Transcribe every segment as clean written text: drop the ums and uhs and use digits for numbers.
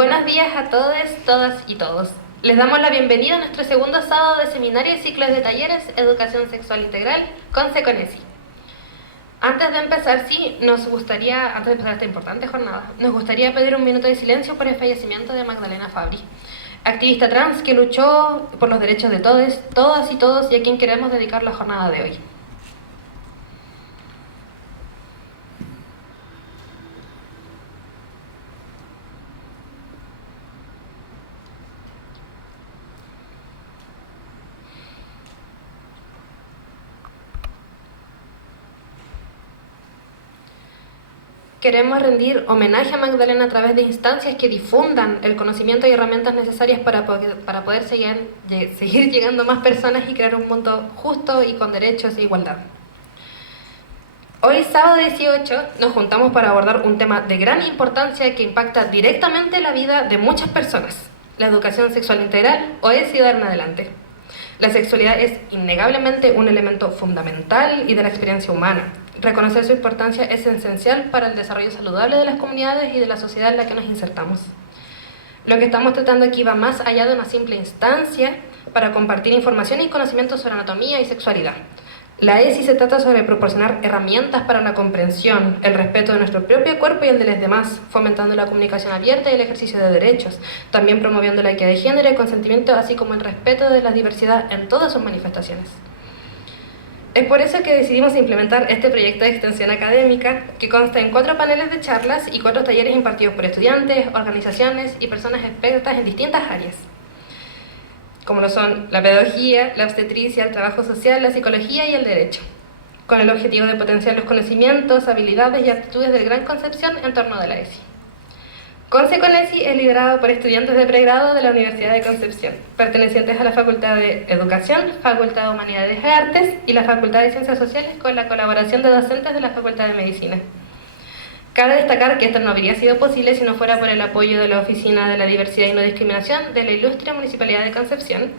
Buenos días a todos, todas y todos. Les damos la bienvenida a nuestro segundo sábado de seminario y ciclos de talleres Educación Sexual Integral con Seconesi. Antes de empezar esta importante jornada, nos gustaría pedir un minuto de silencio por el fallecimiento de Magdalena Fabri, activista trans que luchó por los derechos de todos, todas y todos, y a quien queremos dedicar la jornada de hoy. Queremos rendir homenaje a Magdalena a través de instancias que difundan el conocimiento y herramientas necesarias para poder seguir llegando a más personas y crear un mundo justo y con derechos e igualdad. Hoy, sábado 18, nos juntamos para abordar un tema de gran importancia que impacta directamente la vida de muchas personas: la educación sexual integral o ESI de ahora en adelante. La sexualidad es innegablemente un elemento fundamental y de la experiencia humana. Reconocer su importancia es esencial para el desarrollo saludable de las comunidades y de la sociedad en la que nos insertamos. Lo que estamos tratando aquí va más allá de una simple instancia para compartir información y conocimientos sobre anatomía y sexualidad. La ESI se trata sobre proporcionar herramientas para la comprensión, el respeto de nuestro propio cuerpo y el de los demás, fomentando la comunicación abierta y el ejercicio de derechos, también promoviendo la equidad de género y el consentimiento, así como el respeto de la diversidad en todas sus manifestaciones. Es por eso que decidimos implementar este proyecto de extensión académica, que consta en 4 paneles de charlas y 4 talleres impartidos por estudiantes, organizaciones y personas expertas en distintas áreas, como lo son la pedagogía, la obstetricia, el trabajo social, la psicología y el derecho, con el objetivo de potenciar los conocimientos, habilidades y aptitudes del Gran Concepción en torno de la ESI. Seconesi es liderado por estudiantes de pregrado de la Universidad de Concepción, pertenecientes a la Facultad de Educación, Facultad de Humanidades y Artes y la Facultad de Ciencias Sociales, con la colaboración de docentes de la Facultad de Medicina. Cabe destacar que esto no habría sido posible si no fuera por el apoyo de la Oficina de la Diversidad y No Discriminación de la Ilustre Municipalidad de Concepción,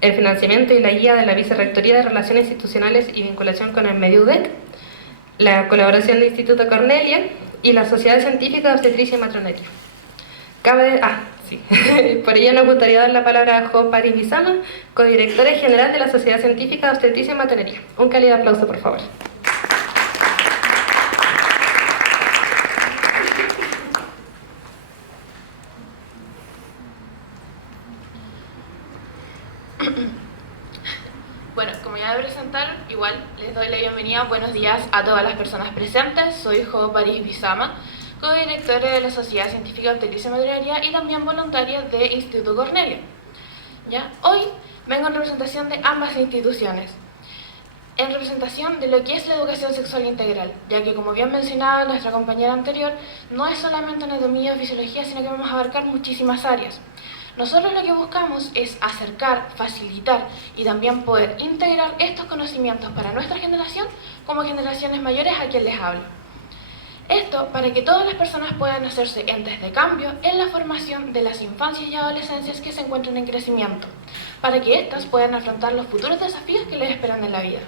el financiamiento y la guía de la Vicerrectoría de Relaciones Institucionales y Vinculación con el Medio UDEC, la colaboración del Instituto Cornelia y la Sociedad Científica de Obstetricia y Matronería. Por ello nos gustaría dar la palabra a Jo París Bizama, codirectora general de la Sociedad Científica de Obstetricia y Matronería. Un cálido aplauso, por favor. Bueno, como ya voy a presentar, igual les doy la bienvenida. Buenos días a todas las personas presentes. Soy Jo París Bizama, codirectora de la Sociedad Científica de Obstetricia y Matronería y también voluntaria de Instituto Cornelia. Hoy vengo en representación de ambas instituciones, en representación de lo que es la educación sexual integral, ya que, como bien mencionaba nuestra compañera anterior, no es solamente anatomía o fisiología, sino que vamos a abarcar muchísimas áreas. Nosotros lo que buscamos es acercar, facilitar y también poder integrar estos conocimientos para nuestra generación como generaciones mayores a quien les habla. Esto para que todas las personas puedan hacerse entes de cambio en la formación de las infancias y adolescencias que se encuentran en crecimiento, para que éstas puedan afrontar los futuros desafíos que les esperan en la vida.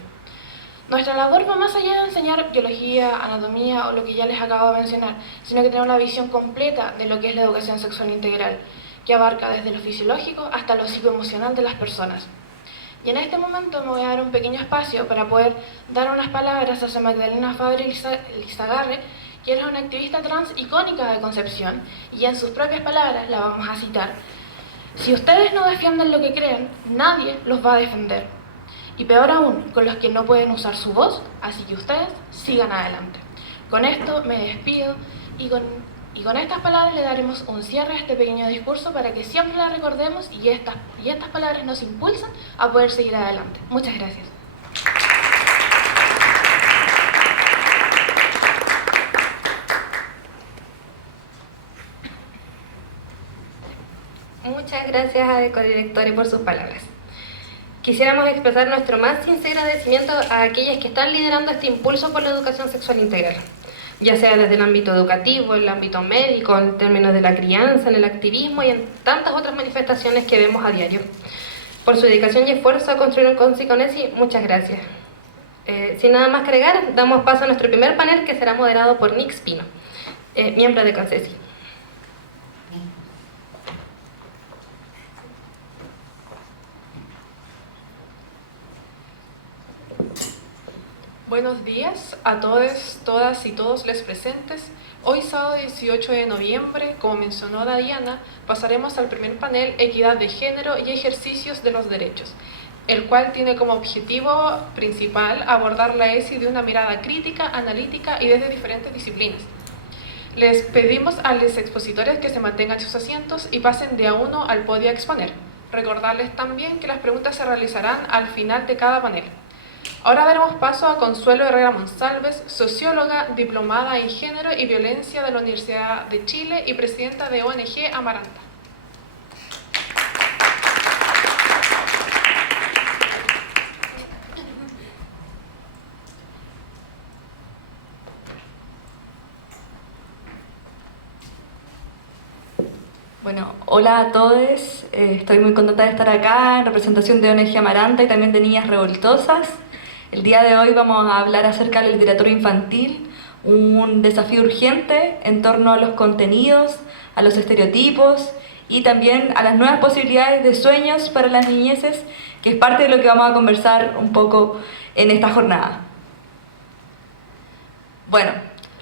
Nuestra labor va más allá de enseñar biología, anatomía o lo que ya les acabo de mencionar, sino que tener una visión completa de lo que es la educación sexual integral, que abarca desde lo fisiológico hasta lo psicoemocional de las personas. Y en este momento me voy a dar un pequeño espacio para poder dar unas palabras hacia Magdalena Fabri Lizagarre, que era una activista trans icónica de Concepción, y en sus propias palabras la vamos a citar: "Si ustedes no defienden lo que creen, nadie los va a defender. Y peor aún, con los que no pueden usar su voz, así que ustedes sigan adelante". Con esto me despido y con estas palabras le daremos un cierre a este pequeño discurso para que siempre la recordemos y estas palabras nos impulsan a poder seguir adelante. Muchas gracias. Muchas gracias a codirectora por sus palabras. Quisiéramos expresar nuestro más sincero agradecimiento a aquellas que están liderando este impulso por la educación sexual integral, ya sea desde el ámbito educativo, el ámbito médico, en términos de la crianza, en el activismo y en tantas otras manifestaciones que vemos a diario. Por su dedicación y esfuerzo a construir un Seconesi, muchas gracias. Sin nada más que agregar, damos paso a nuestro primer panel, que será moderado por Nick Spino, miembro de Concesi. Buenos días a todos, todas y todos los presentes. Hoy sábado 18 de noviembre, como mencionó la Diana, pasaremos al primer panel Equidad de Género y Ejercicios de los Derechos, el cual tiene como objetivo principal abordar la ESI de una mirada crítica, analítica y desde diferentes disciplinas. Les pedimos a los expositores que se mantengan sus asientos y pasen de a uno al podio a exponer. Recordarles también que las preguntas se realizarán al final de cada panel. Ahora daremos paso a Consuelo Herrera Monsalves, socióloga, diplomada en Género y Violencia de la Universidad de Chile y presidenta de ONG Amaranta. Bueno, hola a todos, estoy muy contenta de estar acá en representación de ONG Amaranta y también de Niñas Revoltosas. El día de hoy vamos a hablar acerca de la literatura infantil, un desafío urgente en torno a los contenidos, a los estereotipos y también a las nuevas posibilidades de sueños para las niñeces, que es parte de lo que vamos a conversar un poco en esta jornada. Bueno,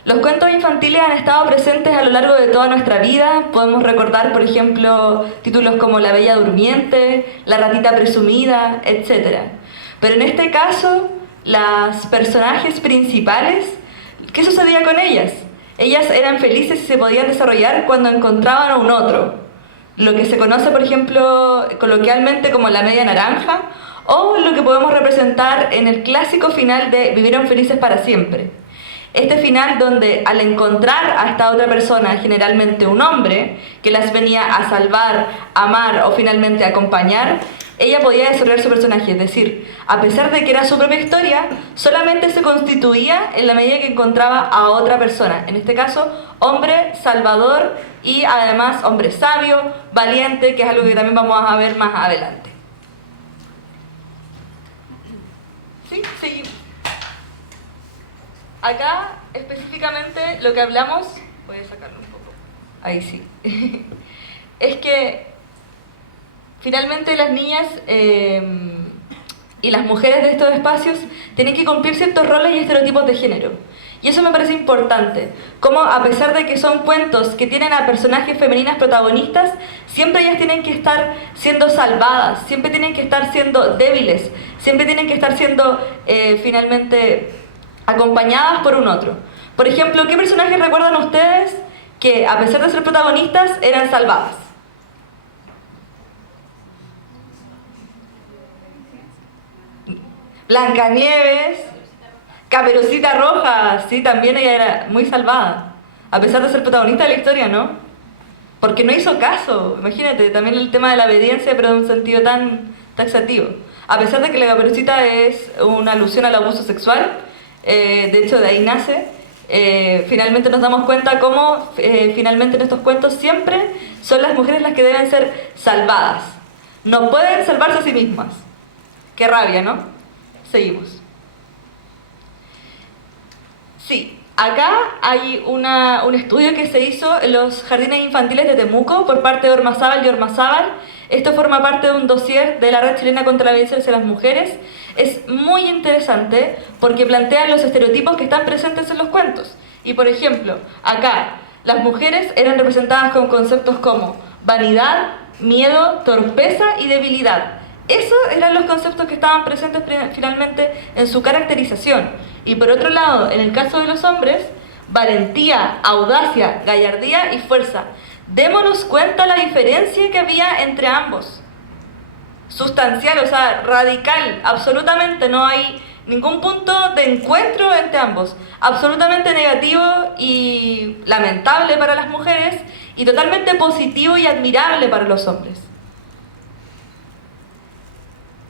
los cuentos infantiles han estado presentes a lo largo de toda nuestra vida. Podemos recordar, por ejemplo, títulos como La Bella Durmiente, La Ratita Presumida, etc. Pero en este caso, las personajes principales, ¿qué sucedía con ellas? Ellas eran felices y se podían desarrollar cuando encontraban a un otro. Lo que se conoce, por ejemplo, coloquialmente como la media naranja, o lo que podemos representar en el clásico final de Vivieron felices para siempre. Este final donde al encontrar a esta otra persona, generalmente un hombre, que las venía a salvar, amar o finalmente acompañar, ella podía desarrollar su personaje, es decir, a pesar de que era su propia historia, solamente se constituía en la medida que encontraba a otra persona, en este caso, hombre salvador y además hombre sabio, valiente, que es algo que también vamos a ver más adelante. ¿Sí? Seguimos. Acá, específicamente, lo que hablamos, voy a sacarlo un poco, ahí sí, es que finalmente las niñas y las mujeres de estos espacios tienen que cumplir ciertos roles y estereotipos de género. Y eso me parece importante, como a pesar de que son cuentos que tienen a personajes femeninas protagonistas, siempre ellas tienen que estar siendo salvadas, siempre tienen que estar siendo débiles, siempre tienen que estar siendo finalmente acompañadas por un otro. Por ejemplo, ¿qué personajes recuerdan ustedes que a pesar de ser protagonistas eran salvadas? Blancanieves, Caperucita Roja, sí, también ella era muy salvada, a pesar de ser protagonista de la historia, ¿no? Porque no hizo caso, imagínate, también el tema de la obediencia, pero en un sentido tan taxativo. A pesar de que la Caperucita es una alusión al abuso sexual, de hecho de ahí nace, finalmente nos damos cuenta cómo finalmente en estos cuentos siempre son las mujeres las que deben ser salvadas. No pueden salvarse a sí mismas. Qué rabia, ¿no? Seguimos. Sí, acá hay un estudio que se hizo en los jardines infantiles de Temuco por parte de Ormazábal y Ormazábal. Esto forma parte de un dossier de la Red Chilena contra la Violencia hacia las Mujeres. Es muy interesante porque plantean los estereotipos que están presentes en los cuentos. Y por ejemplo, acá las mujeres eran representadas con conceptos como vanidad, miedo, torpeza y debilidad. Esos eran los conceptos que estaban presentes finalmente en su caracterización. Y por otro lado, en el caso de los hombres, valentía, audacia, gallardía y fuerza. Démonos cuenta la diferencia que había entre ambos. Sustancial, o sea, radical, absolutamente no hay ningún punto de encuentro entre ambos. Absolutamente negativo y lamentable para las mujeres y totalmente positivo y admirable para los hombres.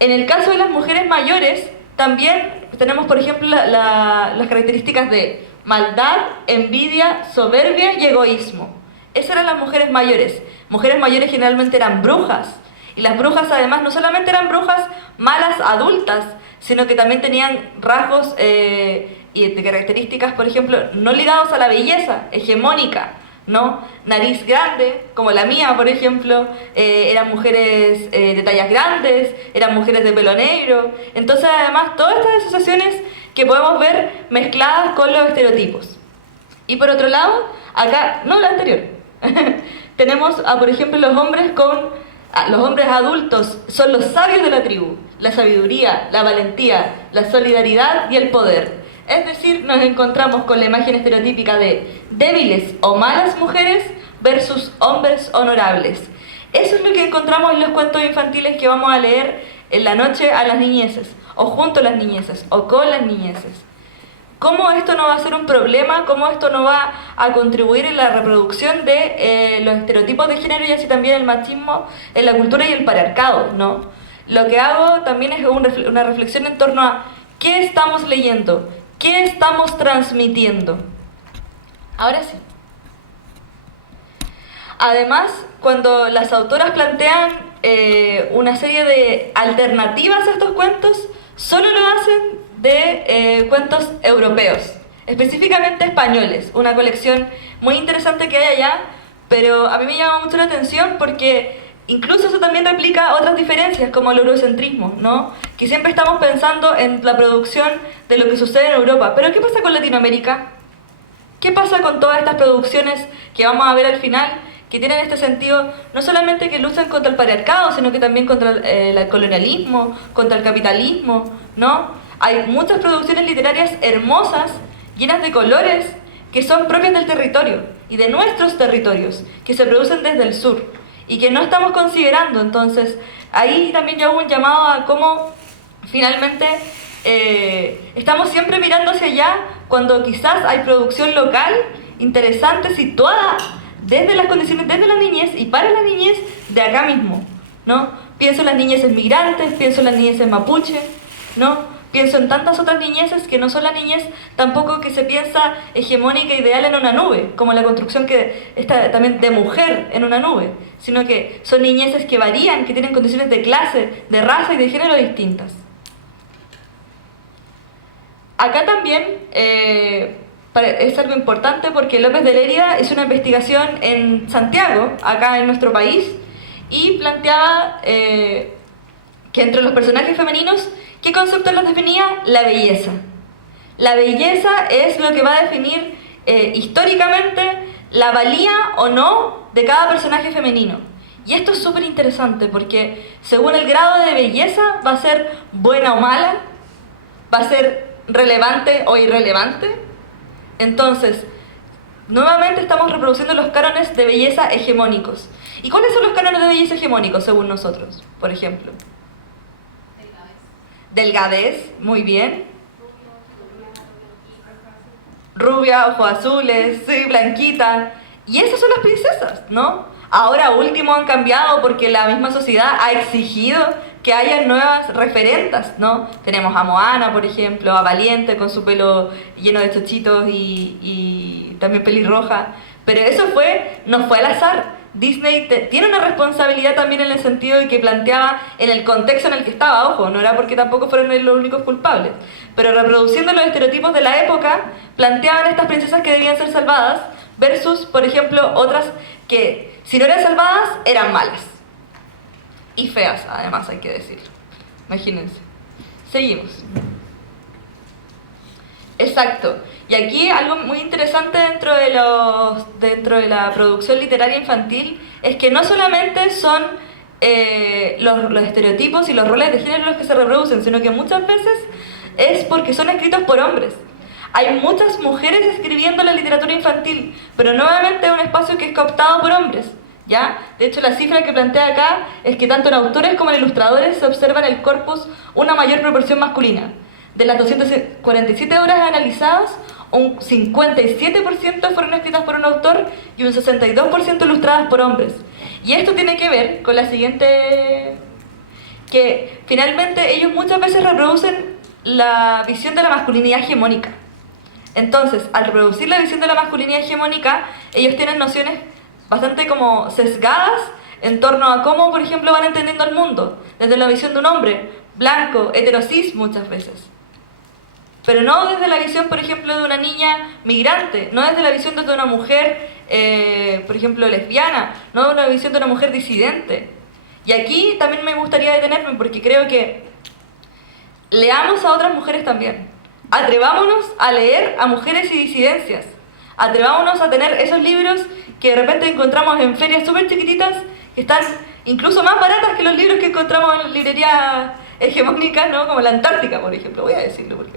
En el caso de las mujeres mayores, también tenemos, por ejemplo, las características de maldad, envidia, soberbia y egoísmo. Esas eran las mujeres mayores. Mujeres mayores generalmente eran brujas. Y las brujas además no solamente eran brujas malas adultas, sino que también tenían rasgos y de características, por ejemplo, no ligados a la belleza, hegemónica, ¿no? Nariz grande, como la mía, por ejemplo, eran mujeres de tallas grandes, eran mujeres de pelo negro. Entonces, además, todas estas asociaciones que podemos ver mezcladas con los estereotipos. Y por otro lado, acá, no la anterior, tenemos a, por ejemplo, los hombres adultos son los sabios de la tribu, la sabiduría, la valentía, la solidaridad y el poder. Es decir, nos encontramos con la imagen estereotípica de débiles o malas mujeres versus hombres honorables. Eso es lo que encontramos en los cuentos infantiles que vamos a leer en la noche a las niñeces, o junto a las niñeces, o con las niñeces. ¿Cómo esto no va a ser un problema? ¿Cómo esto no va a contribuir en la reproducción de los estereotipos de género y así también el machismo en la cultura y el patriarcado, ¿no? Lo que hago también es una reflexión en torno a qué estamos leyendo, qué estamos transmitiendo. Ahora sí. Además, cuando las autoras plantean una serie de alternativas a estos cuentos, solo lo hacen de cuentos europeos, específicamente españoles, una colección muy interesante que hay allá, pero a mí me llama mucho la atención porque incluso eso también replica otras diferencias como el eurocentrismo, ¿no? Que siempre estamos pensando en la producción de lo que sucede en Europa, pero ¿qué pasa con Latinoamérica? ¿Qué pasa con todas estas producciones que vamos a ver al final, que tienen este sentido, no solamente que luchan contra el patriarcado, sino que también contra el colonialismo, contra el capitalismo, ¿no? Hay muchas producciones literarias hermosas, llenas de colores, que son propias del territorio y de nuestros territorios, que se producen desde el sur y que no estamos considerando. Entonces, ahí también yo hago un llamado a cómo finalmente estamos siempre mirando hacia allá cuando quizás hay producción local interesante situada desde las condiciones, desde la niñez y para la niñez de acá mismo, ¿no? Pienso en las niñeces migrantes, pienso en las niñeces mapuche, ¿no? Pienso en tantas otras niñeces que no son la niñez tampoco que se piensa hegemónica, ideal en una nube, como la construcción que está también de mujer en una nube, sino que son niñeces que varían, que tienen condiciones de clase, de raza y de género distintas. Acá también es algo importante porque López de Lérida hizo una investigación en Santiago, acá en nuestro país, y planteaba que entre los personajes femeninos, ¿qué concepto los definía? La belleza. La belleza es lo que va a definir históricamente la valía o no de cada personaje femenino. Y esto es súper interesante porque según el grado de belleza va a ser buena o mala, va a ser relevante o irrelevante. Entonces, nuevamente estamos reproduciendo los cánones de belleza hegemónicos. ¿Y cuáles son los cánones de belleza hegemónicos según nosotros, por ejemplo? Delgadez, muy bien. Rubia, ojos azules, sí, blanquita. Y esas son las princesas, ¿no? Ahora último han cambiado porque la misma sociedad ha exigido que haya nuevas referentas, ¿no? Tenemos a Moana, por ejemplo, a Valiente con su pelo lleno de chochitos y también pelirroja. Pero eso no fue al azar. Disney tiene una responsabilidad también en el sentido de que planteaba en el contexto en el que estaba, ojo, no era porque tampoco fueron los únicos culpables, pero reproduciendo los estereotipos de la época, planteaban estas princesas que debían ser salvadas versus, por ejemplo, otras que si no eran salvadas, eran malas. Y feas, además, hay que decirlo. Imagínense. Seguimos. Exacto. Y aquí algo muy interesante dentro de la producción literaria infantil es que no solamente son los estereotipos y los roles de género los que se reproducen, sino que muchas veces es porque son escritos por hombres. Hay muchas mujeres escribiendo la literatura infantil, pero nuevamente es un espacio que es cooptado por hombres, ¿ya? De hecho, la cifra que plantea acá es que tanto en autores como en ilustradores se observa en el corpus una mayor proporción masculina. De las 247 obras analizadas, un 57% fueron escritas por un autor y un 62% ilustradas por hombres. Y esto tiene que ver con la siguiente... que finalmente ellos muchas veces reproducen la visión de la masculinidad hegemónica. Entonces, al reproducir la visión de la masculinidad hegemónica, ellos tienen nociones bastante como sesgadas en torno a cómo, por ejemplo, van entendiendo el mundo, desde la visión de un hombre blanco, heterosis muchas veces. Pero no desde la visión, por ejemplo, de una niña migrante, no desde la visión de una mujer, por ejemplo, lesbiana, no de una visión de una mujer disidente. Y aquí también me gustaría detenerme porque creo que leamos a otras mujeres también. Atrevámonos a leer a mujeres y disidencias. Atrevámonos a tener esos libros que de repente encontramos en ferias súper chiquititas, que están incluso más baratas que los libros que encontramos en librerías hegemónicas, ¿no? Como la Antártica, por ejemplo, voy a decirlo porque...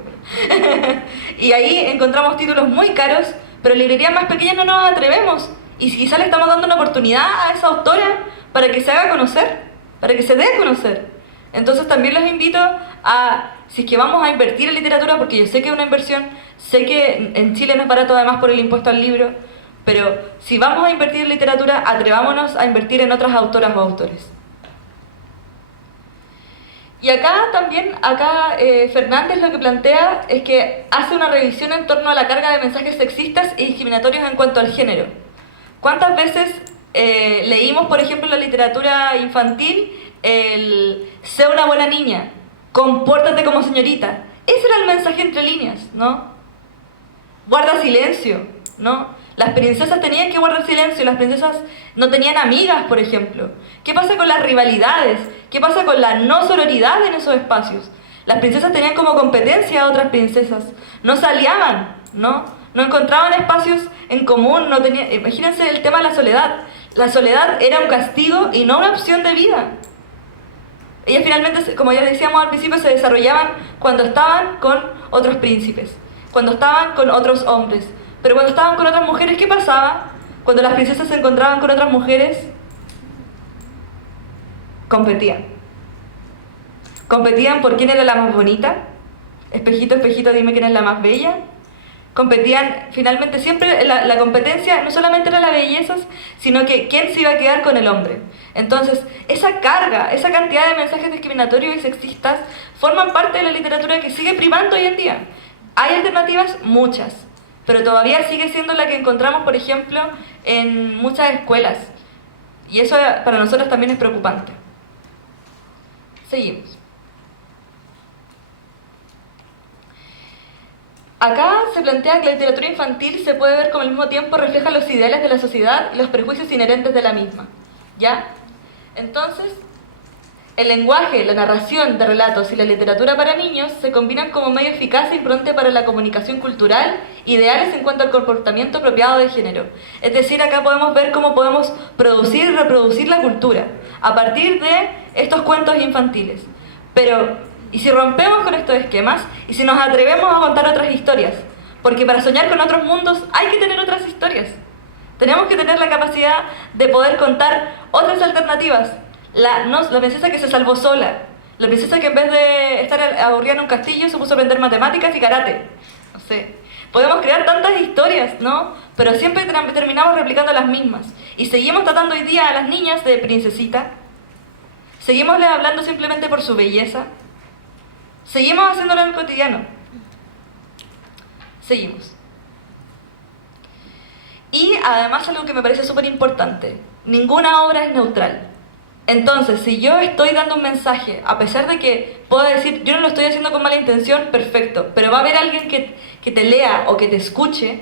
Y ahí encontramos títulos muy caros, pero en librerías más pequeñas no nos atrevemos. Y quizá le estamos dando una oportunidad a esa autora para que se haga conocer, para que se dé a conocer. Entonces también los invito a, si es que vamos a invertir en literatura, porque yo sé que es una inversión, sé que en Chile no es barato además por el impuesto al libro, pero si vamos a invertir en literatura, atrevámonos a invertir en otras autoras o autores. Y acá también, Fernández lo que plantea es que hace una revisión en torno a la carga de mensajes sexistas y discriminatorios en cuanto al género. ¿Cuántas veces leímos, por ejemplo, en la literatura infantil, el sé una buena niña, compórtate como señorita? Ese era el mensaje entre líneas, ¿no? Guarda silencio, ¿no? Las princesas tenían que guardar silencio, las princesas no tenían amigas, por ejemplo. ¿Qué pasa con las rivalidades? ¿Qué pasa con la no sororidad en esos espacios? Las princesas tenían como competencia a otras princesas, no se aliaban, ¿no? No encontraban espacios en común, no tenían... Imagínense el tema de la soledad. La soledad era un castigo y no una opción de vida. Ellas finalmente, como ya decíamos al principio, se desarrollaban cuando estaban con otros príncipes, cuando estaban con otros hombres. Pero cuando estaban con otras mujeres, ¿qué pasaba? Cuando las princesas se encontraban con otras mujeres, competían. Competían por quién era la más bonita. Espejito, espejito, dime quién es la más bella. Competían, finalmente siempre la competencia no solamente era la belleza, sino que quién se iba a quedar con el hombre. Entonces, esa carga, esa cantidad de mensajes discriminatorios y sexistas forman parte de la literatura que sigue primando hoy en día. ¿Hay alternativas? Muchas. Pero todavía sigue siendo la que encontramos, por ejemplo, en muchas escuelas. Y eso para nosotros también es preocupante. Seguimos. Acá se plantea que la literatura infantil se puede ver como al mismo tiempo refleja los ideales de la sociedad y los prejuicios inherentes de la misma. ¿Ya? Entonces, el lenguaje, la narración de relatos y la literatura para niños se combinan como medio eficaz e importante para la comunicación cultural, ideales en cuanto al comportamiento apropiado de género. Es decir, acá podemos ver cómo podemos producir y reproducir la cultura a partir de estos cuentos infantiles. Pero, ¿y si rompemos con estos esquemas? ¿Y si nos atrevemos a contar otras historias? Porque para soñar con otros mundos hay que tener otras historias. Tenemos que tener la capacidad de poder contar otras alternativas. La princesa que se salvó sola, la princesa que en vez de estar aburrida en un castillo se puso a aprender matemáticas y karate. No sé. Podemos crear tantas historias, ¿no? Pero siempre terminamos replicando las mismas. Y seguimos tratando hoy día a las niñas de princesita. Seguimos hablando simplemente por su belleza. Seguimos haciéndolo en el cotidiano. Seguimos. Y además algo que me parece súper importante. Ninguna obra es neutral. Entonces, si yo estoy dando un mensaje, a pesar de que puedo decir, yo no lo estoy haciendo con mala intención, perfecto, pero va a haber alguien que te lea o que te escuche,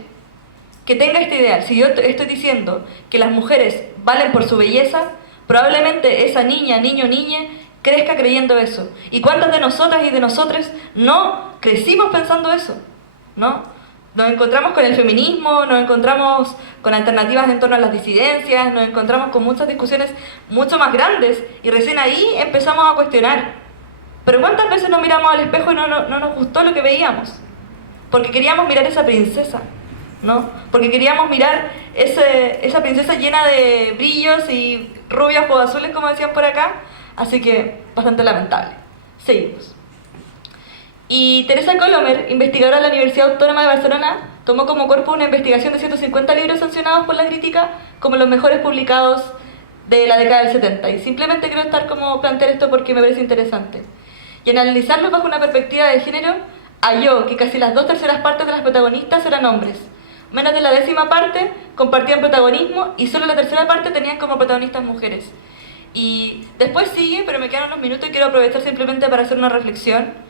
que tenga este ideal. Si yo estoy diciendo que las mujeres valen por su belleza, probablemente esa niña, niño, niña, crezca creyendo eso. ¿Y cuántas de nosotras y de nosotros no crecimos pensando eso? ¿No? Nos encontramos con el feminismo, nos encontramos con alternativas en torno a las disidencias, nos encontramos con muchas discusiones mucho más grandes y recién ahí empezamos a cuestionar. Pero ¿cuántas veces nos miramos al espejo y no nos gustó lo que veíamos? Porque queríamos mirar esa princesa, ¿no? Porque queríamos mirar esa princesa llena de brillos y rubios o azules, como decían por acá. Así que, bastante lamentable. Seguimos. Y Teresa Colomer, investigadora de la Universidad Autónoma de Barcelona, tomó como cuerpo una investigación de 150 libros sancionados por la crítica como los mejores publicados de la década del 70. Y simplemente quiero plantear esto porque me parece interesante. Y en analizarlos bajo una perspectiva de género, halló que casi las 2/3 partes de las protagonistas eran hombres. Menos de la 10ª parte compartían protagonismo y solo la 3ª parte tenían como protagonistas mujeres. Y después sigue, pero me quedan unos minutos y quiero aprovechar simplemente para hacer una reflexión.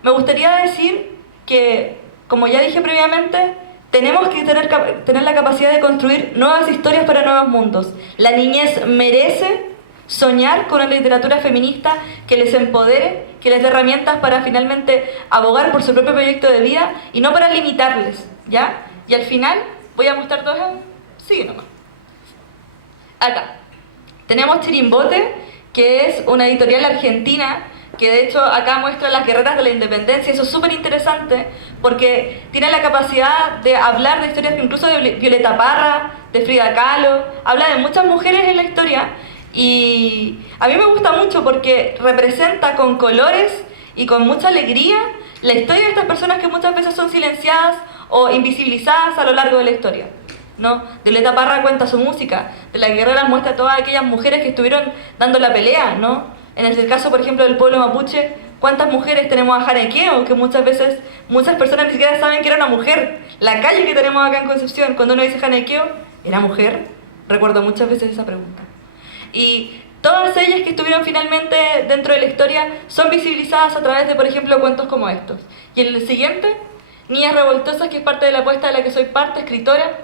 Me gustaría decir que, como ya dije previamente, tenemos que tener la capacidad de construir nuevas historias para nuevos mundos. La niñez merece soñar con una literatura feminista que les empodere que les dé herramientas para finalmente abogar por su propio proyecto de vida y no para limitarles, ¿ya? Y al final, voy a mostrar dos... Sigue nomás. Acá. Tenemos Chirimbote, que es una editorial argentina, que de hecho acá muestra las guerreras de la independencia. Eso es súper interesante, porque tiene la capacidad de hablar de historias incluso de Violeta Parra, de Frida Kahlo, habla de muchas mujeres en la historia, y a mí me gusta mucho porque representa con colores y con mucha alegría la historia de estas personas que muchas veces son silenciadas o invisibilizadas a lo largo de la historia, ¿no? Violeta Parra cuenta su música, de las guerreras muestra a todas aquellas mujeres que estuvieron dando la pelea, ¿no? En el caso, por ejemplo, del pueblo mapuche, ¿cuántas mujeres tenemos a Janequeo? Que muchas veces, muchas personas ni siquiera saben que era una mujer. La calle que tenemos acá en Concepción, cuando uno dice Janequeo, ¿era mujer? Recuerdo muchas veces esa pregunta. Y todas ellas que estuvieron finalmente dentro de la historia son visibilizadas a través de, por ejemplo, cuentos como estos. Y en el siguiente, Niñas Revoltosas, que es parte de la apuesta de la que soy parte, escritora.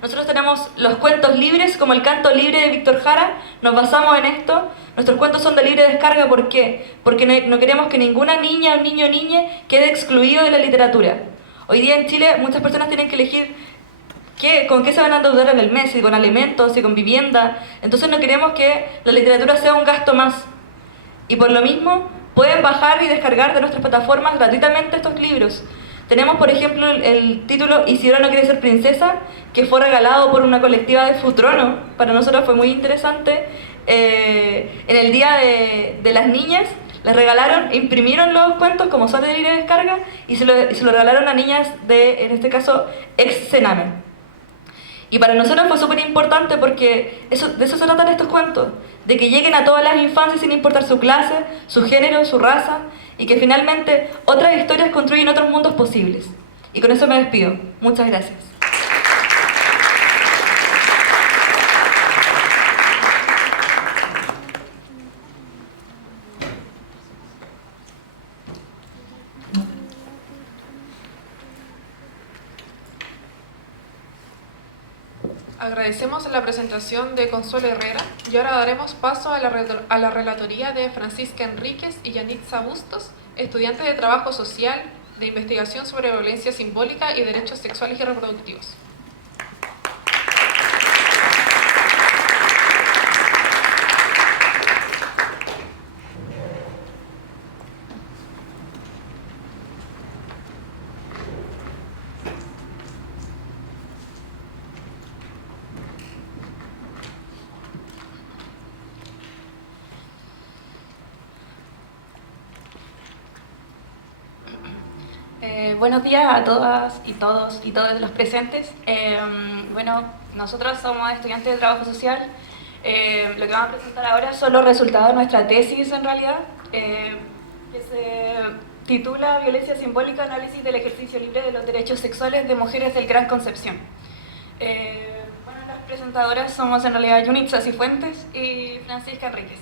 Nosotros tenemos los cuentos libres, como el canto libre de Víctor Jara, nos basamos en esto. Nuestros cuentos son de libre descarga, ¿por qué? Porque no queremos que ninguna niña, o niño o niña quede excluido de la literatura. Hoy día en Chile muchas personas tienen que elegir con qué se van a endeudar en el mes, si con alimentos, si con vivienda. Entonces no queremos que la literatura sea un gasto más. Y por lo mismo pueden bajar y descargar de nuestras plataformas gratuitamente estos libros. Tenemos, por ejemplo, el título Isidora no quiere ser princesa, que fue regalado por una colectiva de Futrono. Para nosotros fue muy interesante. En el Día de las Niñas, les regalaron, imprimieron los cuentos como son de libre descarga y se lo regalaron a niñas de, en este caso, ex Sename. Y para nosotros fue súper importante porque de eso se tratan estos cuentos, de que lleguen a todas las infancias sin importar su clase, su género, su raza, y que finalmente otras historias construyen otros mundos posibles. Y con eso me despido. Muchas gracias. Agradecemos la presentación de Consuelo Herrera y ahora daremos paso a la relatoría de Francisca Enríquez y Yanitza Bustos, estudiantes de Trabajo Social, de Investigación sobre Violencia Simbólica y Derechos Sexuales y Reproductivos. Buenos días a todas y todos los presentes. Bueno, nosotros somos estudiantes de Trabajo Social. Lo que vamos a presentar ahora son los resultados de nuestra tesis, en realidad, que se titula Violencia Simbólica, análisis del ejercicio libre de los derechos sexuales de mujeres del Gran Concepción. Bueno, las presentadoras somos en realidad Yanitza Cifuentes y Francisca Enríquez.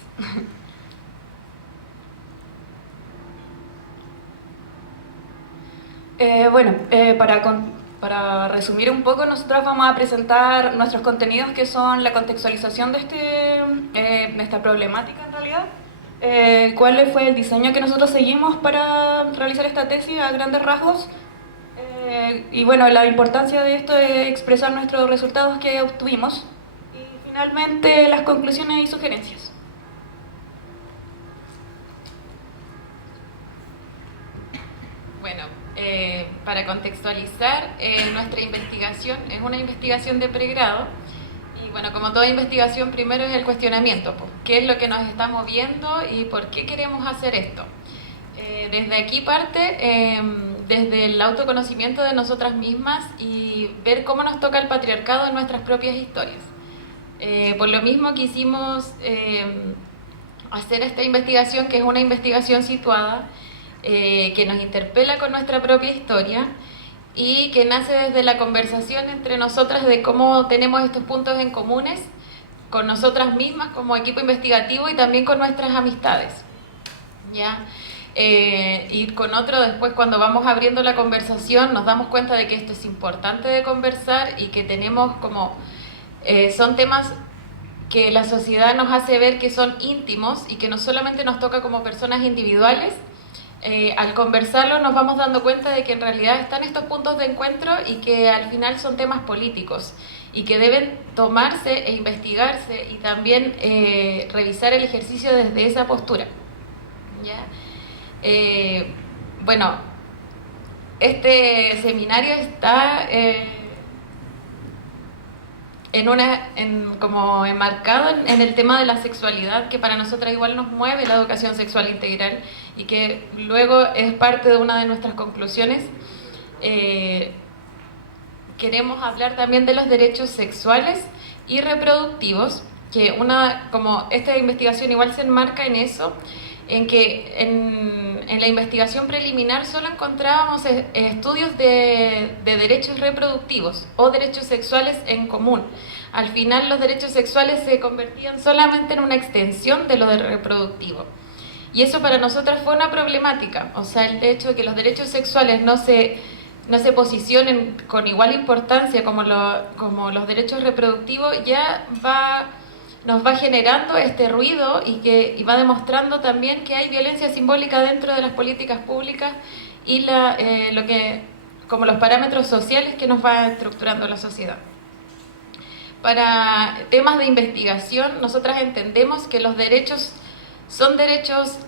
Para resumir un poco, nosotros vamos a presentar nuestros contenidos, que son la contextualización de esta problemática en realidad, cuál fue el diseño que nosotros seguimos para realizar esta tesis a grandes rasgos, y bueno, la importancia de esto es expresar nuestros resultados que obtuvimos, y finalmente las conclusiones y sugerencias. Bueno, para contextualizar, nuestra investigación es una investigación de pregrado y bueno, como toda investigación, primero es el cuestionamiento, pues, qué es lo que nos está moviendo y por qué queremos hacer esto. Desde aquí parte, desde el autoconocimiento de nosotras mismas y ver cómo nos toca el patriarcado en nuestras propias historias. Por lo mismo quisimos hacer esta investigación, que es una investigación situada, que nos interpela con nuestra propia historia y que nace desde la conversación entre nosotras de cómo tenemos estos puntos en comunes con nosotras mismas como equipo investigativo y también con nuestras amistades, ¿ya? Y con otro, después cuando vamos abriendo la conversación nos damos cuenta de que esto es importante de conversar y que tenemos como son temas que la sociedad nos hace ver que son íntimos y que no solamente nos toca como personas individuales. Al conversarlo nos vamos dando cuenta de que en realidad están estos puntos de encuentro y que al final son temas políticos y que deben tomarse e investigarse y también revisar el ejercicio desde esa postura. ¿Ya? Bueno, este seminario está como enmarcado en el tema de la sexualidad, que para nosotras igual nos mueve la educación sexual integral y que luego es parte de una de nuestras conclusiones. Queremos hablar también de los derechos sexuales y reproductivos, que como esta investigación igual se enmarca en eso, en que en la investigación preliminar solo encontrábamos estudios de derechos reproductivos o derechos sexuales en común. Al final los derechos sexuales se convertían solamente en una extensión de lo de reproductivo. Y eso para nosotras fue una problemática, o sea, el hecho de que los derechos sexuales no se posicionen con igual importancia como los derechos reproductivos ya nos va generando este ruido y va demostrando también que hay violencia simbólica dentro de las políticas públicas y como los parámetros sociales que nos va estructurando la sociedad. Para temas de investigación, nosotras entendemos que los derechos son derechos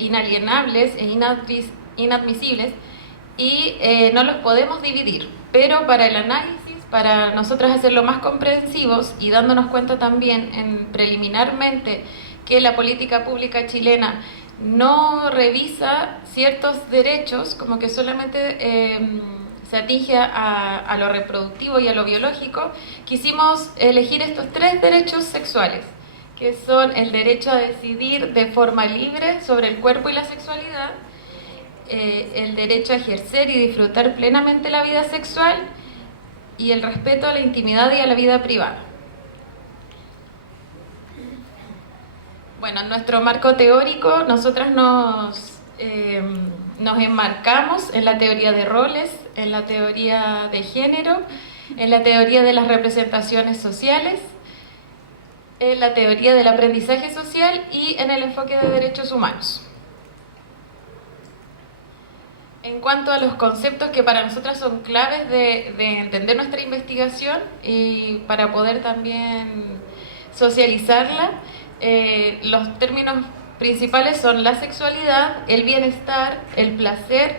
inalienables e inadmisibles y no los podemos dividir, pero para el análisis, para nosotras hacerlo más comprensivos y dándonos cuenta también preliminarmente que la política pública chilena no revisa ciertos derechos, como que solamente se atinge a lo reproductivo y a lo biológico, quisimos elegir estos 3 derechos sexuales, que son el derecho a decidir de forma libre sobre el cuerpo y la sexualidad, el derecho a ejercer y disfrutar plenamente la vida sexual y el respeto a la intimidad y a la vida privada. Bueno, en nuestro marco teórico nosotras nos enmarcamos en la teoría de roles, en la teoría de género, en la teoría de las representaciones sociales, en la teoría del aprendizaje social y en el enfoque de derechos humanos. En cuanto a los conceptos que para nosotras son claves de entender nuestra investigación y para poder también socializarla, los términos principales son la sexualidad, el bienestar, el placer,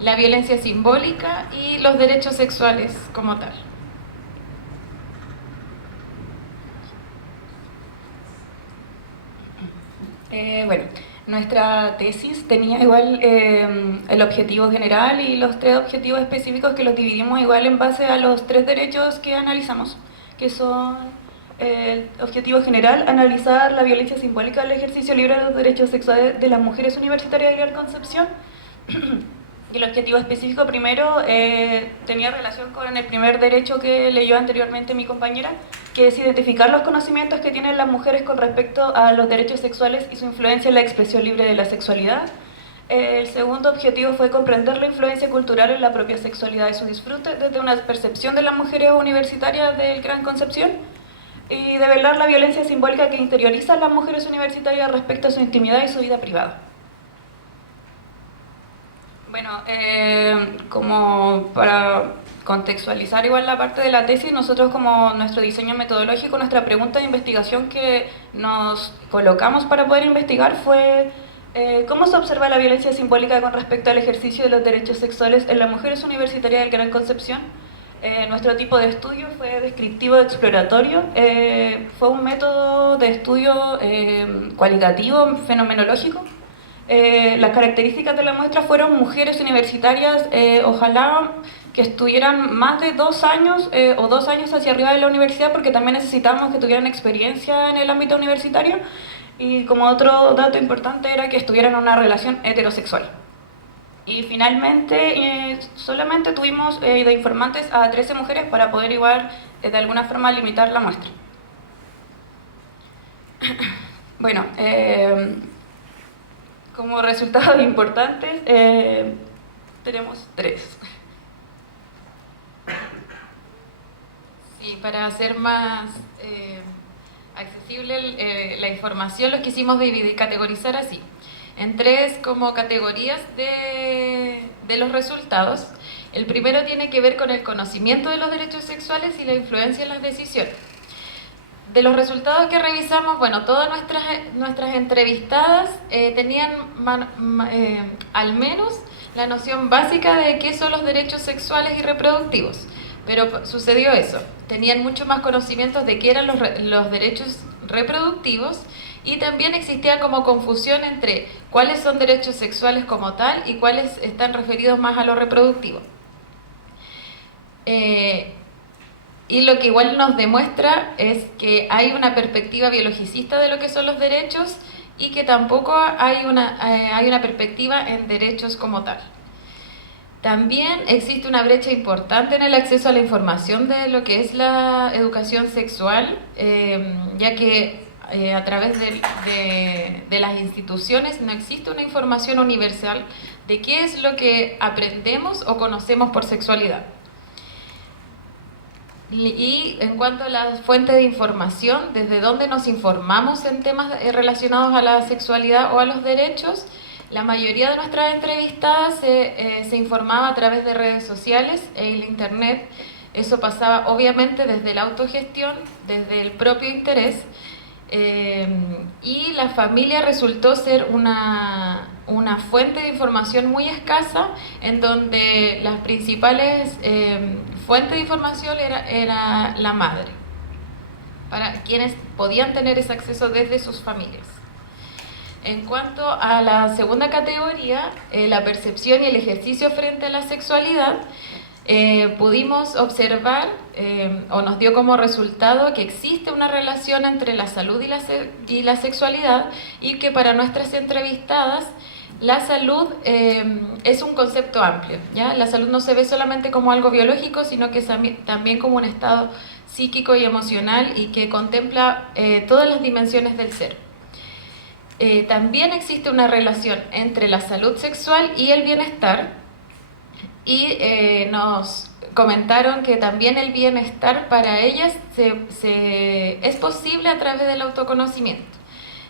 la violencia simbólica y los derechos sexuales como tal. Bueno, nuestra tesis tenía igual el objetivo general y los 3 objetivos específicos que los dividimos igual en base a los 3 derechos que analizamos, que son el objetivo general, analizar la violencia simbólica del ejercicio libre de los derechos sexuales de las mujeres universitarias de Gran Concepción. Y el objetivo específico primero tenía relación con el primer derecho que leyó anteriormente mi compañera, que es identificar los conocimientos que tienen las mujeres con respecto a los derechos sexuales y su influencia en la expresión libre de la sexualidad. El segundo objetivo fue comprender la influencia cultural en la propia sexualidad y su disfrute desde una percepción de las mujeres universitarias del Gran Concepción y develar la violencia simbólica que interiorizan las mujeres universitarias respecto a su intimidad y su vida privada. Bueno, como para contextualizar igual la parte de la tesis, nosotros como nuestro diseño metodológico, nuestra pregunta de investigación que nos colocamos para poder investigar fue ¿cómo se observa la violencia simbólica con respecto al ejercicio de los derechos sexuales en las mujeres universitarias del Gran Concepción? Nuestro tipo de estudio fue descriptivo exploratorio, fue un método de estudio cualitativo, fenomenológico. Las características de la muestra fueron mujeres universitarias, ojalá que estuvieran más de 2 años o 2 años hacia arriba de la universidad, porque también necesitábamos que tuvieran experiencia en el ámbito universitario, y como otro dato importante era que estuvieran en una relación heterosexual. Y finalmente solamente tuvimos de informantes a 13 mujeres para poder igual de alguna forma limitar la muestra. Bueno, como resultados importantes tenemos 3. Sí, para hacer más accesible la información, los quisimos dividir, categorizar así, en 3 como categorías de los resultados. El primero tiene que ver con el conocimiento de los derechos sexuales y la influencia en las decisiones. De los resultados que revisamos, bueno, todas nuestras entrevistadas tenían al menos la noción básica de qué son los derechos sexuales y reproductivos, pero sucedió eso, tenían mucho más conocimientos de qué eran los derechos reproductivos, y también existía como confusión entre cuáles son derechos sexuales como tal y cuáles están referidos más a lo reproductivo. Y lo que igual nos demuestra es que hay una perspectiva biologicista de lo que son los derechos y que tampoco hay una perspectiva en derechos como tal. También existe una brecha importante en el acceso a la información de lo que es la educación sexual, ya que a través de las instituciones no existe una información universal de qué es lo que aprendemos o conocemos por sexualidad. Y en cuanto a la fuente de información, desde dónde nos informamos en temas relacionados a la sexualidad o a los derechos, la mayoría de nuestras entrevistadas se informaba a través de redes sociales e el internet. Eso pasaba obviamente desde la autogestión, desde el propio interés, y la familia resultó ser una fuente de información muy escasa, en donde las principales fuentes de información era la madre, para quienes podían tener ese acceso desde sus familias. En cuanto a la segunda categoría, la percepción y el ejercicio frente a la sexualidad, pudimos observar o nos dio como resultado que existe una relación entre la salud y la sexualidad, y que para nuestras entrevistadas la salud es un concepto amplio, ¿ya? La salud no se ve solamente como algo biológico, sino que también como un estado psíquico y emocional, y que contempla todas las dimensiones del ser. También existe una relación entre la salud sexual y el bienestar, y nos comentaron que también el bienestar para ellas es posible a través del autoconocimiento.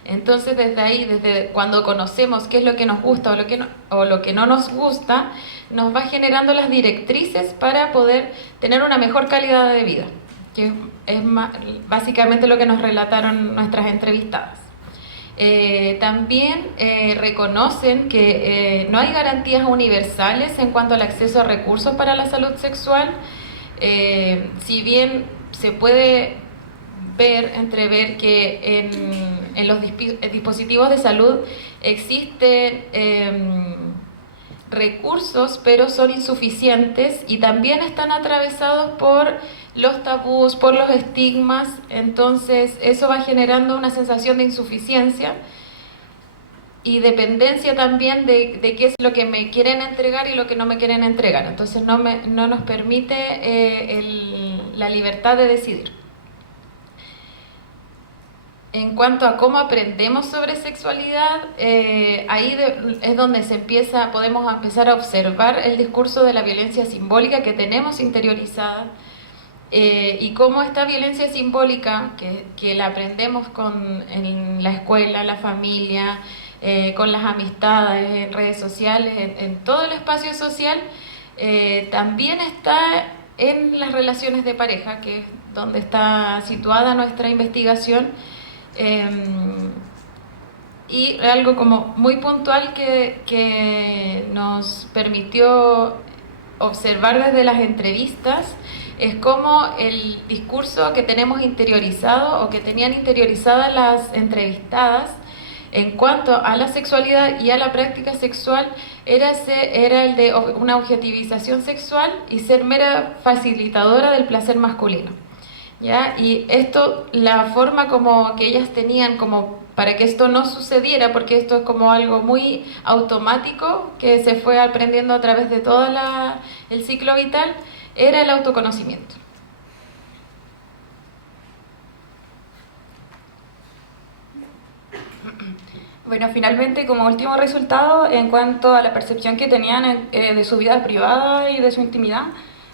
Entonces desde ahí, desde cuando conocemos qué es lo que nos gusta o lo que no nos gusta, nos va generando las directrices para poder tener una mejor calidad de vida, que es básicamente lo que nos relataron nuestras entrevistadas. También reconocen que no hay garantías universales en cuanto al acceso a recursos para la salud sexual, si bien se puede entrever que en los dispositivos de salud existen recursos, pero son insuficientes, y también están atravesados por los tabús, por los estigmas. Entonces eso va generando una sensación de insuficiencia y dependencia también de qué es lo que me quieren entregar y lo que no me quieren entregar. Entonces no nos permite la libertad de decidir. En cuanto a cómo aprendemos sobre sexualidad, ahí es donde podemos empezar a observar el discurso de la violencia simbólica que tenemos interiorizada, y cómo esta violencia simbólica que la aprendemos en la escuela, la familia, con las amistades, en redes sociales, en todo el espacio social, también está en las relaciones de pareja, que es donde está situada nuestra investigación. Y algo como muy puntual que nos permitió observar desde las entrevistas es cómo el discurso que tenemos interiorizado o que tenían interiorizadas las entrevistadas en cuanto a la sexualidad y a la práctica sexual era el de una objetivización sexual y ser mera facilitadora del placer masculino, ¿ya? Y esto, la forma como que ellas tenían como para que esto no sucediera, porque esto es como algo muy automático que se fue aprendiendo a través de todo el ciclo vital, era el autoconocimiento. Bueno, finalmente, como último resultado, en cuanto a la percepción que tenían de su vida privada y de su intimidad,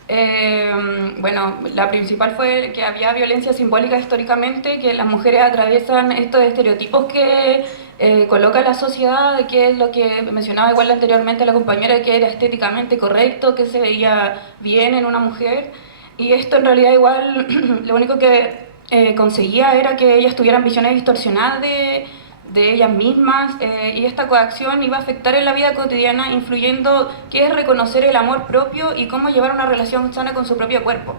Bueno, la principal fue que había violencia simbólica históricamente, que las mujeres atraviesan estos estereotipos que coloca la sociedad, de que es lo que mencionaba igual anteriormente la compañera, que era estéticamente correcto, que se veía bien en una mujer, y esto en realidad igual lo único que conseguía era que ellas tuvieran visiones distorsionadas de ellas mismas, y esta coacción iba a afectar en la vida cotidiana, influyendo qué es reconocer el amor propio y cómo llevar una relación sana con su propio cuerpo.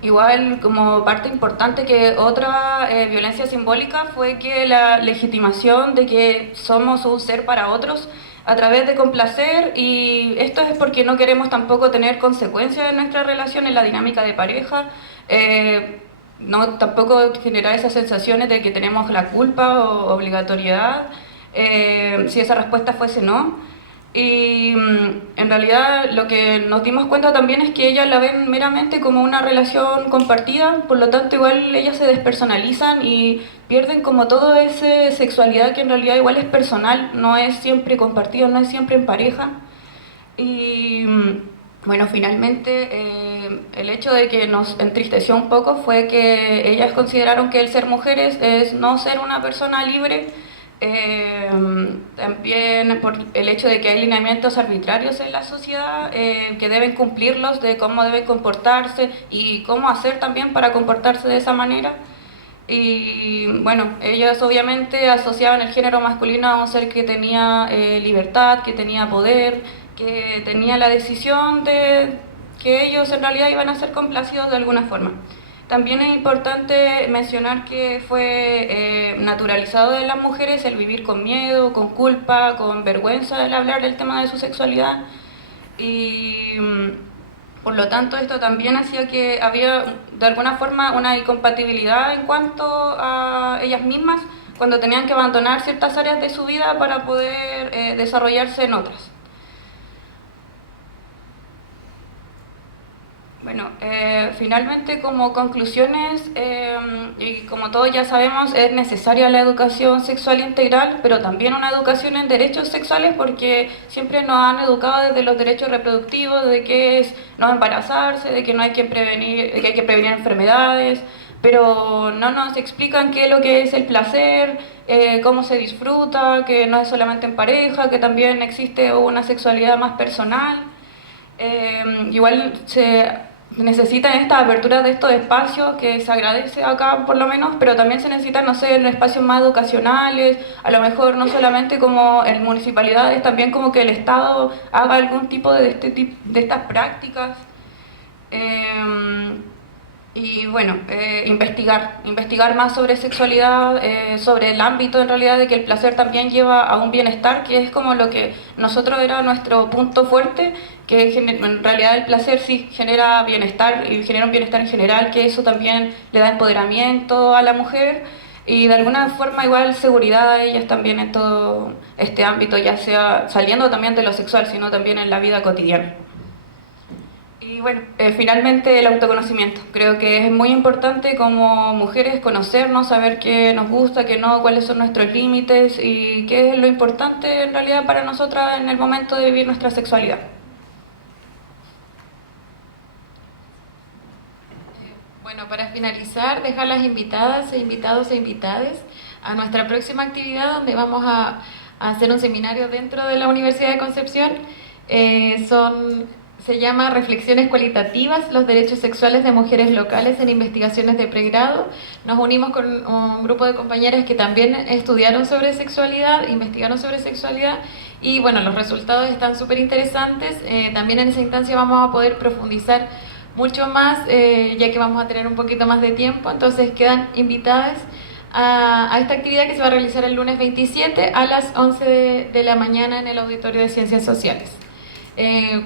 Igual, como parte importante, que otra violencia simbólica fue que la legitimación de que somos un ser para otros a través de complacer, y esto es porque no queremos tampoco tener consecuencias en nuestra relación, en la dinámica de pareja, no tampoco generar esas sensaciones de que tenemos la culpa o obligatoriedad, si esa respuesta fuese no. Y en realidad lo que nos dimos cuenta también es que ellas la ven meramente como una relación compartida, por lo tanto igual ellas se despersonalizan y pierden como toda esa sexualidad que en realidad igual es personal, no es siempre compartida, no es siempre en pareja. Y bueno, finalmente el hecho de que nos entristeció un poco fue que ellas consideraron que el ser mujeres es no ser una persona libre. También por el hecho de que hay lineamientos arbitrarios en la sociedad, que deben cumplirlos, de cómo deben comportarse y cómo hacer también para comportarse de esa manera. Y bueno, ellas obviamente asociaban el género masculino a un ser que tenía libertad, que tenía poder, que tenía la decisión de que ellos en realidad iban a ser complacidos de alguna forma. También es importante mencionar que fue naturalizado de las mujeres el vivir con miedo, con culpa, con vergüenza del hablar del tema de su sexualidad, y por lo tanto esto también hacía que había de alguna forma una incompatibilidad en cuanto a ellas mismas cuando tenían que abandonar ciertas áreas de su vida para poder desarrollarse en otras. Bueno, finalmente como conclusiones, y como todos ya sabemos, es necesaria la educación sexual integral, pero también una educación en derechos sexuales, porque siempre nos han educado desde los derechos reproductivos, de que es no embarazarse, de que no hay que prevenir, de que hay que prevenir enfermedades, pero no nos explican qué es lo que es el placer, cómo se disfruta, que no es solamente en pareja, que también existe una sexualidad más personal. Igual se necesitan esta apertura de estos espacios, que se agradece acá por lo menos, pero también se necesitan, no sé, en espacios más educacionales, a lo mejor no solamente como en municipalidades, también como que el Estado haga algún tipo de estas prácticas. Y bueno, investigar más sobre sexualidad, sobre el ámbito en realidad de que el placer también lleva a un bienestar, que es como lo que nosotros era nuestro punto fuerte, que en realidad el placer sí genera bienestar y genera un bienestar en general, que eso también le da empoderamiento a la mujer y de alguna forma igual seguridad a ellas también en todo este ámbito, ya sea saliendo también de lo sexual, sino también en la vida cotidiana. Y bueno, finalmente el autoconocimiento. Creo que es muy importante como mujeres conocernos, saber qué nos gusta, qué no, cuáles son nuestros límites y qué es lo importante en realidad para nosotras en el momento de vivir nuestra sexualidad. Bueno, para finalizar, dejar las invitadas e invitados e invitades a nuestra próxima actividad, donde vamos a hacer un seminario dentro de la Universidad de Concepción. Se llama Reflexiones Cualitativas, los derechos sexuales de mujeres locales en investigaciones de pregrado. Nos unimos con un grupo de compañeras que también estudiaron sobre sexualidad, investigaron sobre sexualidad, y bueno, los resultados están súper interesantes. También en esa instancia vamos a poder profundizar mucho más, ya que vamos a tener un poquito más de tiempo, entonces quedan invitadas a esta actividad que se va a realizar el lunes 27 a las 11 de la mañana en el Auditorio de Ciencias Sociales.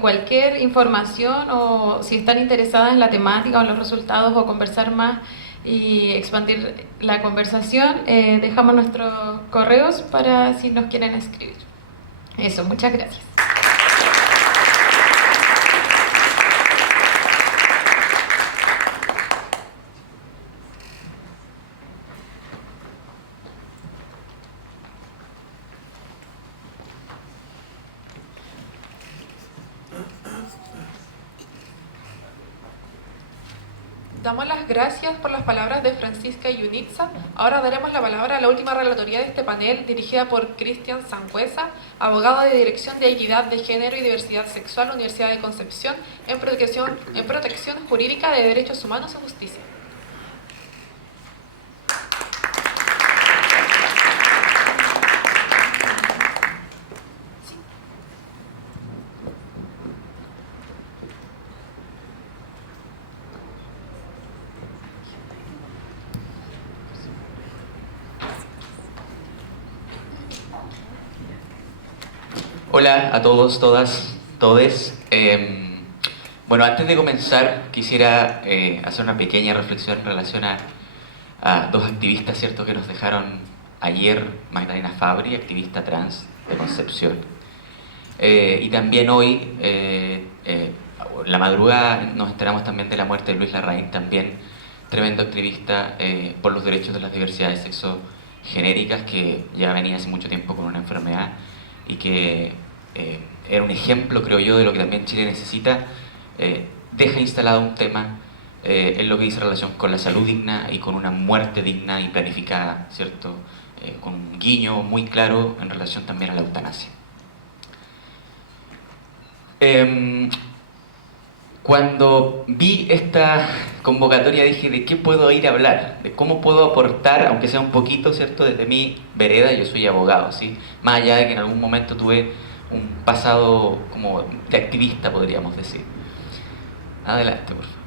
Cualquier información o si están interesadas en la temática o en los resultados o conversar más y expandir la conversación, dejamos nuestros correos para si nos quieren escribir. Eso, muchas gracias. Damos las gracias por las palabras de Francisca Yunitza. Ahora daremos la palabra a la última relatoría de este panel, dirigida por Cristian Sangüesa, abogado de Dirección de Equidad de Género y Diversidad Sexual, Universidad de Concepción, en protección jurídica de derechos humanos y justicia. Hola a todos, todas, todes. Bueno, antes de comenzar quisiera hacer una pequeña reflexión en relación a dos activistas, ¿cierto?, que nos dejaron ayer: Magdalena Fabri, activista trans de Concepción, y también hoy, la madrugada, nos enteramos también de la muerte de Luis Larraín, también tremendo activista por los derechos de las diversidades sexogenéricas, que ya venía hace mucho tiempo con una enfermedad y que era un ejemplo, creo yo, de lo que también Chile necesita. Deja instalado un tema en lo que dice relación con la salud digna y con una muerte digna y planificada, ¿cierto? Con un guiño muy claro en relación también a la eutanasia. Cuando vi esta convocatoria dije: ¿de qué puedo ir a hablar? ¿De cómo puedo aportar, aunque sea un poquito, ¿cierto?, desde mi vereda? Yo soy abogado, ¿sí? Más allá de que en algún momento tuve un pasado como de activista, podríamos decir. Adelante, por favor.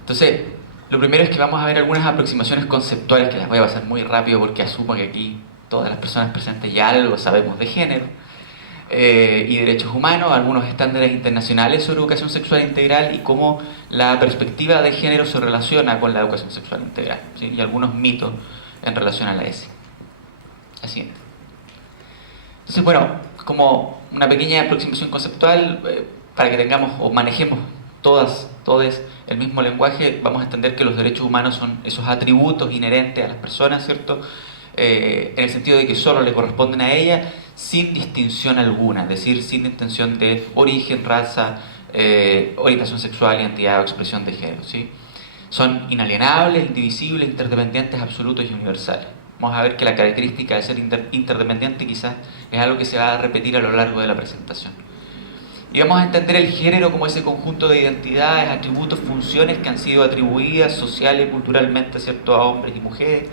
Entonces, lo primero es que vamos a ver algunas aproximaciones conceptuales, que las voy a pasar muy rápido porque asumo que aquí todas las personas presentes ya algo sabemos de género y derechos humanos, algunos estándares internacionales sobre educación sexual integral y cómo la perspectiva de género se relaciona con la educación sexual integral, ¿sí? Y algunos mitos en relación a la ESI. La siguiente. Entonces, bueno, como una pequeña aproximación conceptual, para que tengamos o manejemos todos el mismo lenguaje, vamos a entender que los derechos humanos son esos atributos inherentes a las personas, ¿cierto?, en el sentido de que solo le corresponden a ella, sin distinción alguna, es decir, sin distinción de origen, raza, orientación sexual, identidad o expresión de género, ¿sí? Son inalienables, indivisibles, interdependientes, absolutos y universales. Vamos a ver que la característica de ser interdependiente quizás es algo que se va a repetir a lo largo de la presentación. Y vamos a entender el género como ese conjunto de identidades, atributos, funciones que han sido atribuidas social y culturalmente, ¿cierto?, a hombres y mujeres,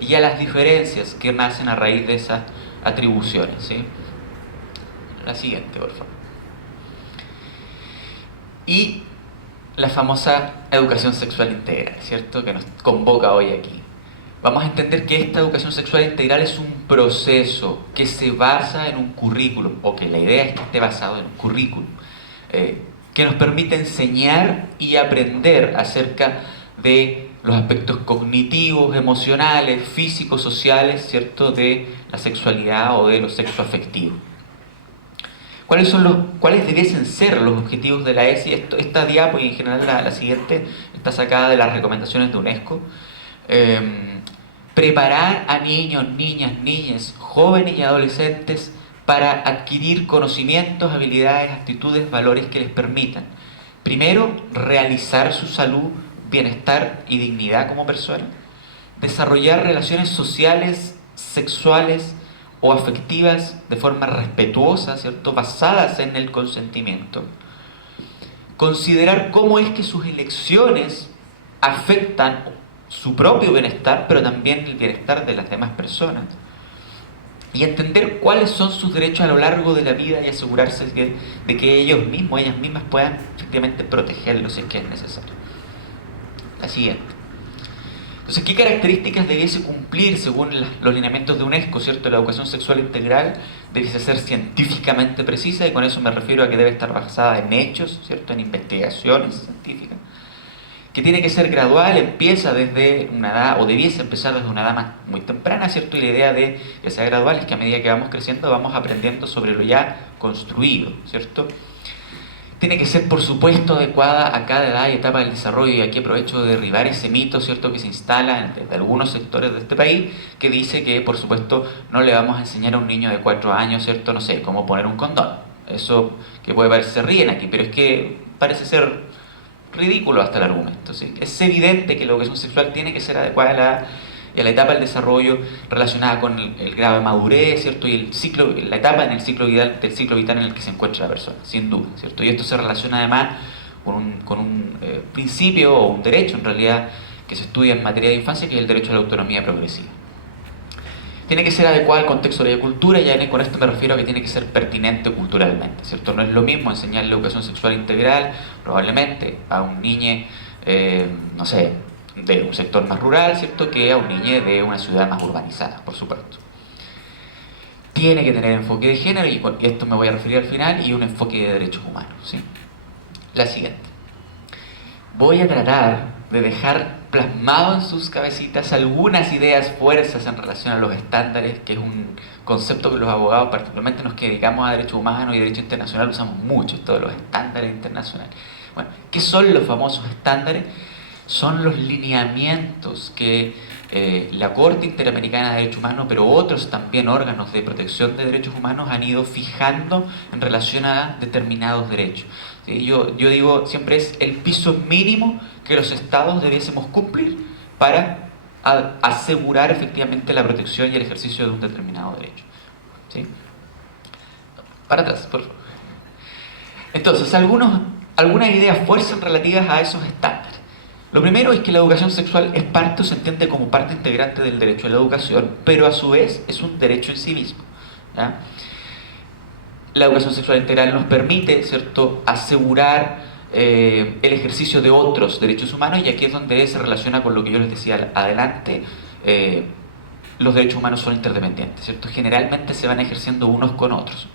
y a las diferencias que nacen a raíz de esas atribuciones, ¿sí? La siguiente, por favor. Y la famosa educación sexual integral, ¿cierto?, que nos convoca hoy aquí. Vamos a entender que esta educación sexual integral es un proceso que se basa en un currículum, o que la idea es que esté basado en un currículum, que nos permite enseñar y aprender acerca de los aspectos cognitivos, emocionales, físicos, sociales, ¿cierto?, de la sexualidad o de lo sexoafectivo. ¿Cuáles debiesen ser los objetivos de la ESI? Esta diapo y en general la siguiente está sacada de las recomendaciones de UNESCO. Preparar a niños, niñas, jóvenes y adolescentes para adquirir conocimientos, habilidades, actitudes, valores que les permitan, primero, realizar su salud, bienestar y dignidad como persona, desarrollar relaciones sociales, sexuales o afectivas de forma respetuosa, ¿cierto?, basadas en el consentimiento, considerar cómo es que sus elecciones afectan su propio bienestar, pero también el bienestar de las demás personas, y entender cuáles son sus derechos a lo largo de la vida y asegurarse de que ellos mismos, ellas mismas puedan efectivamente protegerlos si es que es necesario. La siguiente. Entonces, ¿qué características debiese cumplir según los lineamientos de UNESCO, ¿cierto? La educación sexual integral debiese ser científicamente precisa, y con eso me refiero a que debe estar basada en hechos, ¿cierto?, en investigaciones científicas, que tiene que ser gradual, empieza desde una edad, o debiese empezar desde una edad muy temprana, ¿cierto? Y la idea de que sea gradual es que a medida que vamos creciendo vamos aprendiendo sobre lo ya construido, ¿cierto? Tiene que ser, por supuesto, adecuada a cada edad y etapa del desarrollo, y aquí aprovecho de derribar ese mito, ¿cierto?, que se instala en algunos sectores de este país, que dice que, por supuesto, no le vamos a enseñar a un niño de 4 años, ¿cierto?, no sé, cómo poner un condón. Eso que puede parecer, se ríen aquí, pero es que parece ser ridículo hasta el argumento, ¿sí? Es evidente que la educación sexual tiene que ser adecuada a la etapa del desarrollo relacionada con el grado de madurez, ¿cierto? Y el ciclo, la etapa en el ciclo vital, del ciclo vital en el que se encuentra la persona, sin duda, ¿cierto? Y esto se relaciona además con un principio o un derecho, en realidad, que se estudia en materia de infancia, que es el derecho a la autonomía progresiva. Tiene que ser adecuada al contexto de la cultura, y con esto me refiero a que tiene que ser pertinente culturalmente, ¿cierto? No es lo mismo enseñar la educación sexual integral, probablemente, a un niño, no sé, de un sector más rural, ¿cierto?, que a un niño de una ciudad más urbanizada, por supuesto. Tiene que tener enfoque de género, y esto me voy a referir al final, y un enfoque de derechos humanos, ¿sí? La siguiente. Voy a tratar de dejar plasmado en sus cabecitas algunas ideas fuerzas en relación a los estándares, que es un concepto que los abogados, particularmente los que dedicamos a derechos humanos y derecho internacional, usamos mucho, esto de los estándares internacionales. Bueno, ¿qué son los famosos estándares? Son los lineamientos que la Corte Interamericana de Derechos Humanos, pero otros también órganos de protección de derechos humanos, han ido fijando en relación a determinados derechos. ¿Sí? Yo digo, siempre es el piso mínimo que los estados debiésemos cumplir para asegurar efectivamente la protección y el ejercicio de un determinado derecho. ¿Sí? Para atrás, por favor. Entonces, algunas ideas fuerzas relativas a esos estándares. Lo primero es que la educación sexual es parte, o se entiende como parte integrante del derecho a la educación, pero a su vez es un derecho en sí mismo, ¿ya? La educación sexual integral nos permite, ¿cierto?, asegurar el ejercicio de otros derechos humanos, y aquí es donde se relaciona con lo que yo les decía adelante. Los derechos humanos son interdependientes, ¿cierto? Generalmente se van ejerciendo unos con otros.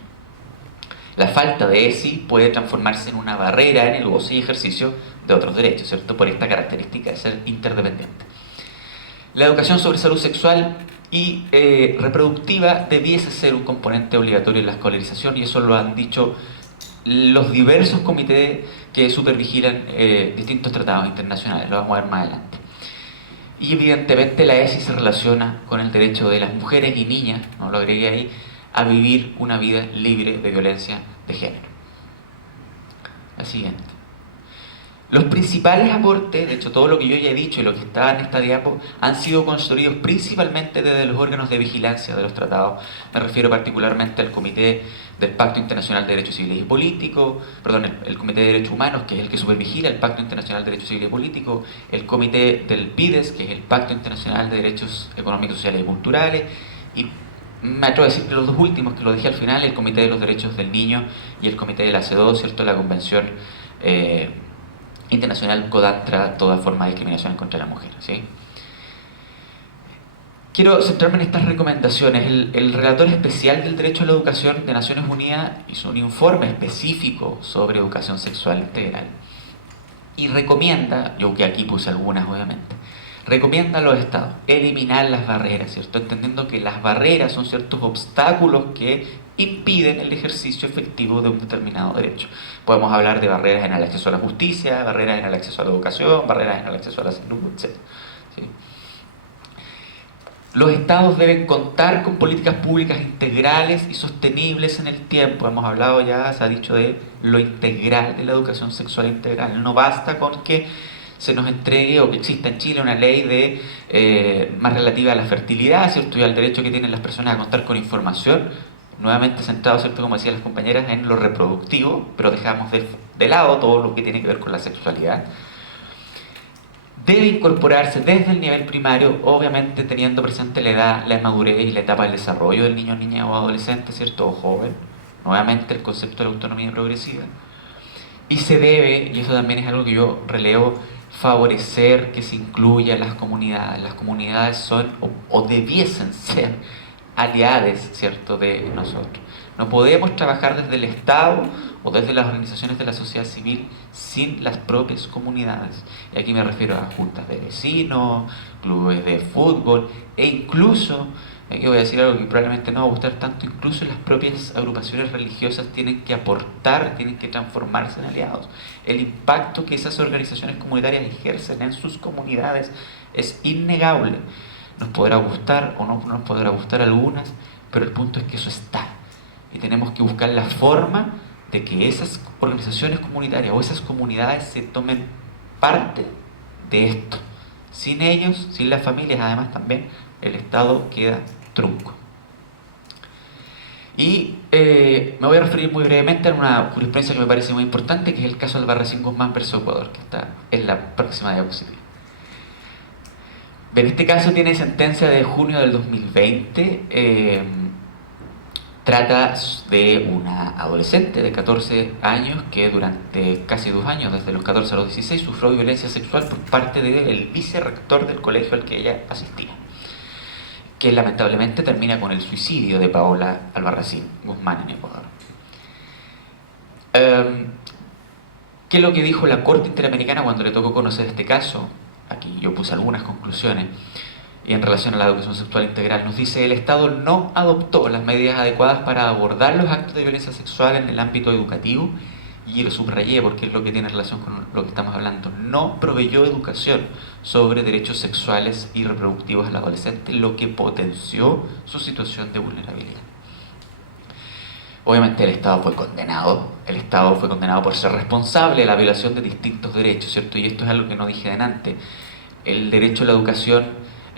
La falta de ESI puede transformarse en una barrera en el goce y ejercicio de otros derechos, ¿cierto?, por esta característica de ser interdependiente. La educación sobre salud sexual y reproductiva debiese ser un componente obligatorio en la escolarización, y eso lo han dicho los diversos comités que supervigilan distintos tratados internacionales. Lo vamos a ver más adelante. Y evidentemente la ESI se relaciona con el derecho de las mujeres y niñas, no lo agregué ahí, a vivir una vida libre de violencia de género. La siguiente. Los principales aportes, de hecho todo lo que yo ya he dicho y lo que está en esta diapo, han sido construidos principalmente desde los órganos de vigilancia de los tratados. Me refiero particularmente al Comité del Pacto Internacional de Derechos Civiles y Políticos, el Comité de Derechos Humanos, que es el que supervigila el Pacto Internacional de Derechos Civiles y Políticos, el Comité del PIDES, que es el Pacto Internacional de Derechos Económicos, Sociales y Culturales, y me atrevo a decir que los dos últimos, que lo dije al final, el Comité de los Derechos del Niño y el Comité de la C2, ¿cierto?, la Convención Internacional contra toda forma de discriminación contra la mujer, ¿sí? Quiero centrarme en estas recomendaciones. El relator especial del derecho a la educación de Naciones Unidas hizo un informe específico sobre educación sexual integral y recomienda, yo que aquí puse algunas obviamente, recomienda a los estados eliminar las barreras, ¿cierto?, entendiendo que las barreras son ciertos obstáculos que impiden el ejercicio efectivo de un determinado derecho. Podemos hablar de barreras en el acceso a la justicia, barreras en el acceso a la educación, barreras en el acceso a la salud, etc. ¿Sí? Los estados deben contar con políticas públicas integrales y sostenibles en el tiempo. Hemos hablado ya, se ha dicho de lo integral de la educación sexual integral. No basta con que se nos entregue o que exista en Chile una ley más relativa a la fertilidad, ¿cierto?, y al derecho que tienen las personas a contar con información, nuevamente centrado, ¿cierto?, como decían las compañeras, en lo reproductivo, pero dejamos de lado todo lo que tiene que ver con la sexualidad. Debe incorporarse desde el nivel primario, obviamente teniendo presente la edad, la madurez y la etapa del desarrollo del niño, niña o adolescente, ¿cierto?, o joven. Nuevamente el concepto de la autonomía progresiva. Y se debe, y eso también es algo que yo releo, favorecer que se incluya a las comunidades. Las comunidades son o debiesen ser aliadas, ¿cierto?, de nosotros. No podemos trabajar desde el Estado o desde las organizaciones de la sociedad civil sin las propias comunidades. Y aquí me refiero a juntas de vecinos, clubes de fútbol e incluso, aquí voy a decir algo que probablemente no va a gustar tanto, incluso las propias agrupaciones religiosas tienen que aportar, tienen que transformarse en aliados. El impacto que esas organizaciones comunitarias ejercen en sus comunidades es innegable. Nos podrá gustar o no nos podrá gustar algunas, pero el punto es que eso está. Y tenemos que buscar la forma de que esas organizaciones comunitarias o esas comunidades se tomen parte de esto. Sin ellos, sin las familias, además también, el Estado queda trunco. Y me voy a referir muy brevemente a una jurisprudencia que me parece muy importante, que es el caso Albarracín Guzmán versus Ecuador, que está en la próxima diapositiva. En este caso tiene sentencia de junio del 2020. Trata de una adolescente de 14 años que durante casi 2 años, desde los 14 a los 16, sufrió violencia sexual por parte del vicerrector del colegio al que ella asistía, que lamentablemente termina con el suicidio de Paola Albarracín Guzmán en Ecuador. ¿Qué es lo que dijo la Corte Interamericana cuando le tocó conocer este caso? Aquí yo puse algunas conclusiones. Y en relación a la educación sexual integral, nos dice: el Estado no adoptó las medidas adecuadas para abordar los actos de violencia sexual en el ámbito educativo, y lo subrayé porque es lo que tiene relación con lo que estamos hablando. No proveyó educación sobre derechos sexuales y reproductivos al adolescente, lo que potenció su situación de vulnerabilidad. Obviamente el Estado fue condenado por ser responsable de la violación de distintos derechos, ¿cierto? Y esto es algo que no dije delante. El derecho a la educación,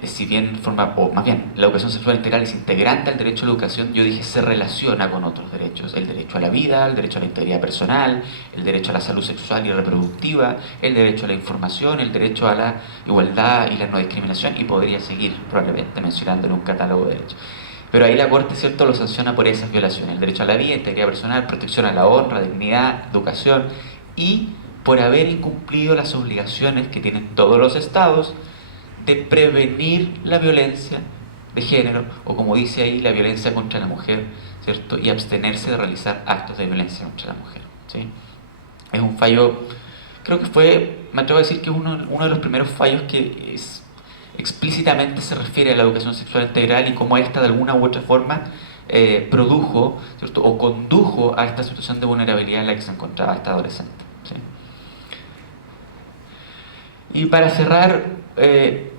si bien la educación sexual integral es integrante al derecho a la educación, yo dije se relaciona con otros derechos: el derecho a la vida, el derecho a la integridad personal, el derecho a la salud sexual y reproductiva, el derecho a la información, el derecho a la igualdad y la no discriminación, y podría seguir probablemente mencionándole un catálogo de derechos. Pero ahí la Corte, ¿cierto?, lo sanciona por esas violaciones: el derecho a la vida, integridad personal, protección a la honra, dignidad, educación, y por haber incumplido las obligaciones que tienen todos los estados de prevenir la violencia de género, o como dice ahí, la violencia contra la mujer, ¿cierto?, y abstenerse de realizar actos de violencia contra la mujer, ¿sí? Es un fallo, creo que me atrevo a decir que es uno de los primeros fallos que explícitamente se refiere a la educación sexual integral y cómo esta de alguna u otra forma produjo, ¿cierto?, o condujo a esta situación de vulnerabilidad en la que se encontraba esta adolescente, ¿sí? Y para cerrar,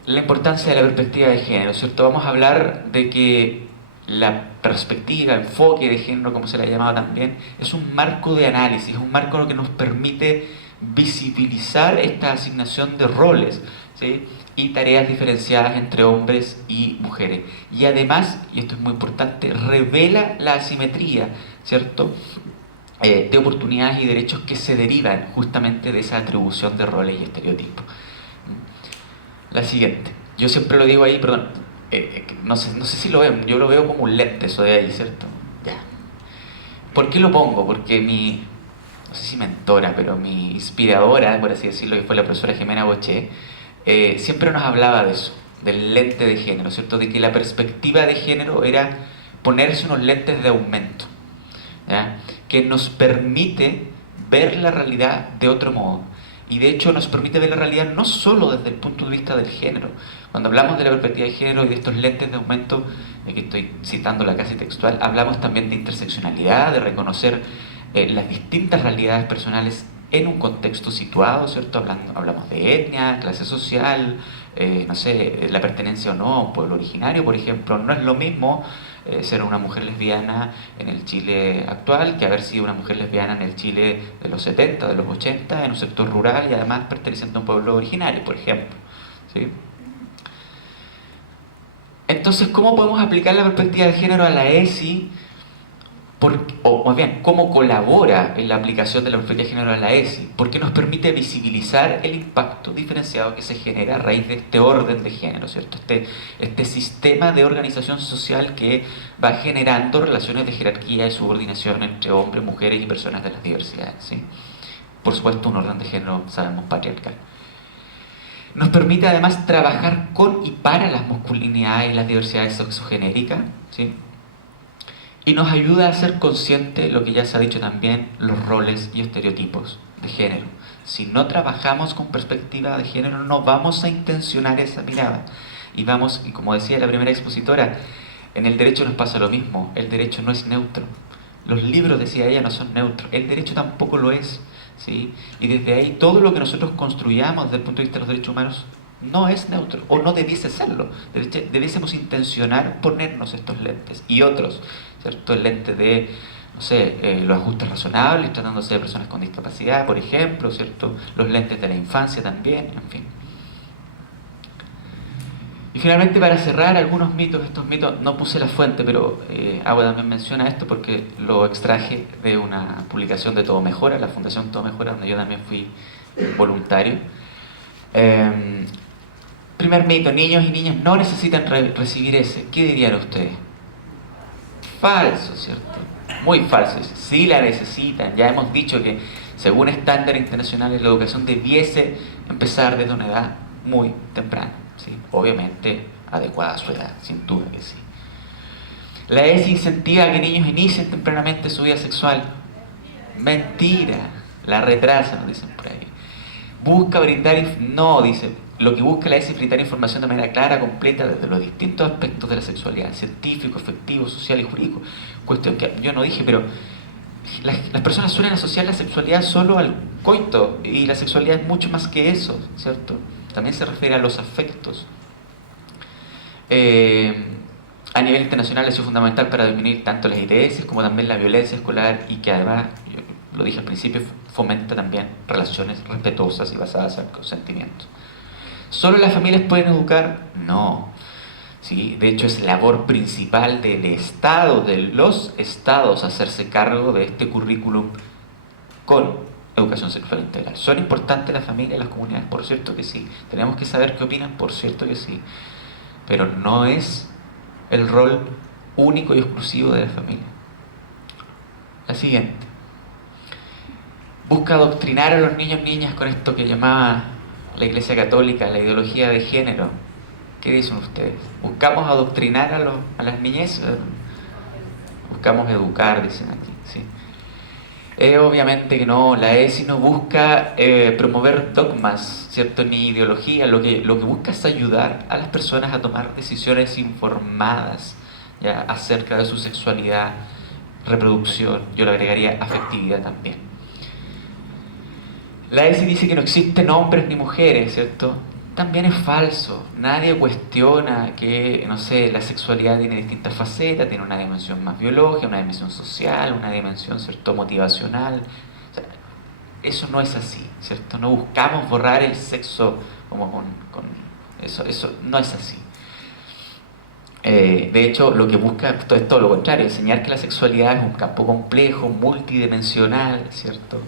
la importancia de la perspectiva de género, ¿cierto? Vamos a hablar de que la perspectiva, enfoque de género, como se le ha llamado también, es un marco de análisis, un marco que nos permite visibilizar esta asignación de roles, ¿sí?, y tareas diferenciadas entre hombres y mujeres. Y además, y esto es muy importante, revela la asimetría, ¿cierto?, de oportunidades y derechos que se derivan justamente de esa atribución de roles y estereotipos. La siguiente, yo siempre lo digo ahí, perdón, no sé si lo ven, yo lo veo como un lente eso de ahí, ¿cierto? Ya. ¿Por qué lo pongo? Porque no sé si mentora, pero mi inspiradora, por así decirlo, que fue la profesora Jimena Boché, siempre nos hablaba de eso, del lente de género, ¿cierto? De que la perspectiva de género era ponerse unos lentes de aumento, ¿ya?, que nos permite ver la realidad de otro modo. Y de hecho nos permite ver la realidad no solo desde el punto de vista del género. Cuando hablamos de la perspectiva de género y de estos lentes de aumento, que estoy citando la casi textual, hablamos también de interseccionalidad, de reconocer las distintas realidades personales en un contexto situado, ¿cierto? Hablamos de etnia, clase social, no sé, la pertenencia o no a un pueblo originario, por ejemplo. No es lo mismo ser una mujer lesbiana en el Chile actual que haber sido una mujer lesbiana en el Chile de los 70, de los 80, en un sector rural y además perteneciente a un pueblo originario, por ejemplo, ¿sí? Entonces, ¿cómo podemos aplicar la perspectiva de género a la ESI? O más bien, ¿cómo colabora en la aplicación de la perspectiva de género a la ESI? Porque nos permite visibilizar el impacto diferenciado que se genera a raíz de este orden de género, ¿cierto? Este sistema de organización social que va generando relaciones de jerarquía y subordinación entre hombres, mujeres y personas de las diversidades, ¿sí? Por supuesto, un orden de género, sabemos, patriarcal. Nos permite además trabajar con y para las masculinidades y las diversidades sexogenéricas, ¿sí? Y nos ayuda a ser consciente, lo que ya se ha dicho también, los roles y estereotipos de género. Si no trabajamos con perspectiva de género, no vamos a intencionar esa mirada. Y como decía la primera expositora, en el derecho nos pasa lo mismo. El derecho no es neutro. Los libros, decía ella, no son neutros. El derecho tampoco lo es, ¿sí? Y desde ahí, todo lo que nosotros construyamos desde el punto de vista de los derechos humanos no es neutro, o no debiese serlo. Debiésemos intencionar ponernos estos lentes y otros, ¿cierto? El lente de no sé, los ajustes razonables, tratándose de personas con discapacidad, por ejemplo, ¿cierto? Los lentes de la infancia también, en fin. Y finalmente, para cerrar, algunos mitos. Estos mitos, no puse la fuente, pero Agua también menciona esto porque lo extraje de una publicación de Todo Mejora, la Fundación Todo Mejora, donde yo también fui voluntario. Primer mito: niños y niñas no necesitan recibir ese. ¿Qué dirían ustedes? Falso, ¿cierto? Muy falso. Sí la necesitan. Ya hemos dicho que según estándares internacionales la educación debiese empezar desde una edad muy temprana, ¿sí? Obviamente adecuada a su edad, sin duda que sí. La ESI incentiva a que niños inicien tempranamente su vida sexual. Mentira. La retrasa, nos dicen por ahí. Busca brindar, no, dice, lo que busca la ESI es brindar información de manera clara, completa, desde los distintos aspectos de la sexualidad: científico, afectivo, social y jurídico. Cuestión que yo no dije, pero las personas suelen asociar la sexualidad solo al coito, y la sexualidad es mucho más que eso, ¿cierto? También se refiere a los afectos. A nivel internacional es fundamental para definir tanto las ITS como también la violencia escolar, y que además, yo lo dije al principio, fomenta también relaciones respetuosas y basadas en consentimiento. ¿Solo las familias pueden educar? No. ¿Sí? De hecho, es labor principal del Estado, de los estados, hacerse cargo de este currículum con educación sexual integral. ¿Son importantes las familias y las comunidades? Por cierto que sí. ¿Tenemos que saber qué opinan? Por cierto que sí. Pero no es el rol único y exclusivo de la familia. La siguiente: busca adoctrinar a los niños y niñas con esto que llamaba la Iglesia Católica la ideología de género. ¿Qué dicen ustedes? ¿Buscamos adoctrinar a las niñez? Buscamos educar, dicen aquí, ¿sí? Obviamente que no. La ESI no busca promover dogmas, ¿cierto? Ni ideología. Lo que busca es ayudar a las personas a tomar decisiones informadas, ¿ya?, acerca de su sexualidad, reproducción. Yo le agregaría afectividad también. La ESI dice que no existen hombres ni mujeres, ¿cierto? También es falso. Nadie cuestiona que, no sé, la sexualidad tiene distintas facetas, tiene una dimensión más biológica, una dimensión social, una dimensión, ¿cierto?, motivacional. O sea, eso no es así, ¿cierto? No buscamos borrar el sexo como con eso no es así. De hecho, lo que busca es todo lo contrario: enseñar que la sexualidad es un campo complejo, multidimensional, ¿cierto?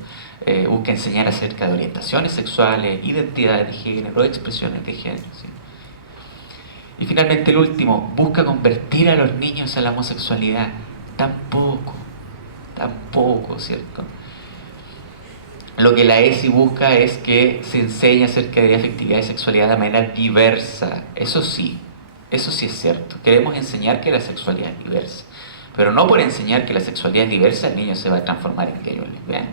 Busca enseñar acerca de orientaciones sexuales, identidades de género, expresiones de género, ¿sí? Y finalmente, el último: busca convertir a los niños a la homosexualidad. Tampoco, ¿cierto? Lo que la ESI busca es que se enseñe acerca de afectividad y sexualidad de manera diversa. Eso sí es cierto. Queremos enseñar que la sexualidad es diversa, pero no por enseñar que la sexualidad es diversa el niño se va a transformar en gay o lesbiana.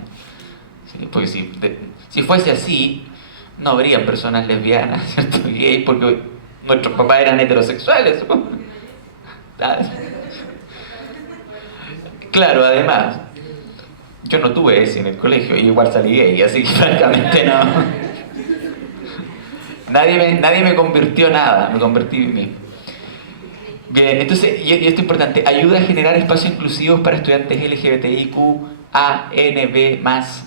¿Sí? Porque si fuese así, no habrían personas lesbianas, ¿cierto?, gay, porque nuestros papás eran heterosexuales. Claro, además, yo no tuve ese en el colegio y igual salí gay, así que francamente no. Nadie me convirtió en nada, me convertí en mí. Bien, entonces, y esto es importante: ayuda a generar espacios inclusivos para estudiantes LGBTIQ A, N, B+,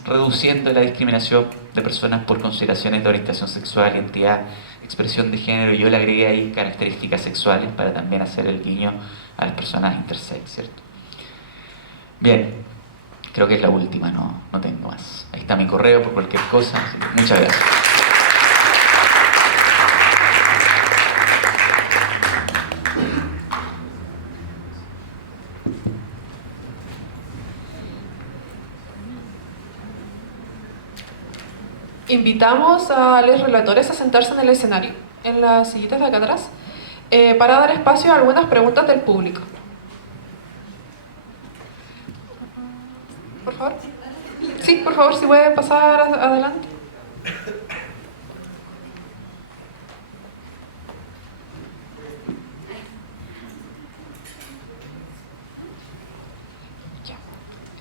reduciendo la discriminación de personas por consideraciones de orientación sexual, identidad, expresión de género. Yo le agregué ahí características sexuales para también hacer el guiño a las personas intersex, ¿cierto? Bien, creo que es la última, no tengo más. Ahí está mi correo por cualquier cosa. Muchas gracias. Invitamos a los relatores a sentarse en el escenario, en las sillitas de acá atrás, para dar espacio a algunas preguntas del público. Por favor. Sí, por favor, si puede pasar adelante.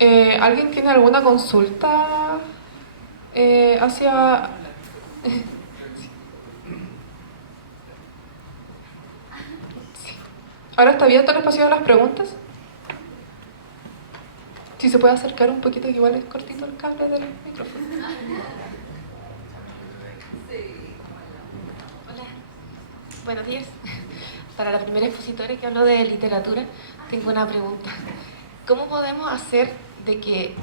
Ya. ¿Alguien tiene alguna consulta hacia... Sí. ¿Ahora está abierto el espacio de las preguntas? Si se puede acercar un poquito, que igual es cortito el cable del micrófono. Hola, buenos días. Para la primera expositora que habló de literatura, tengo una pregunta. ¿Cómo podemos hacer de que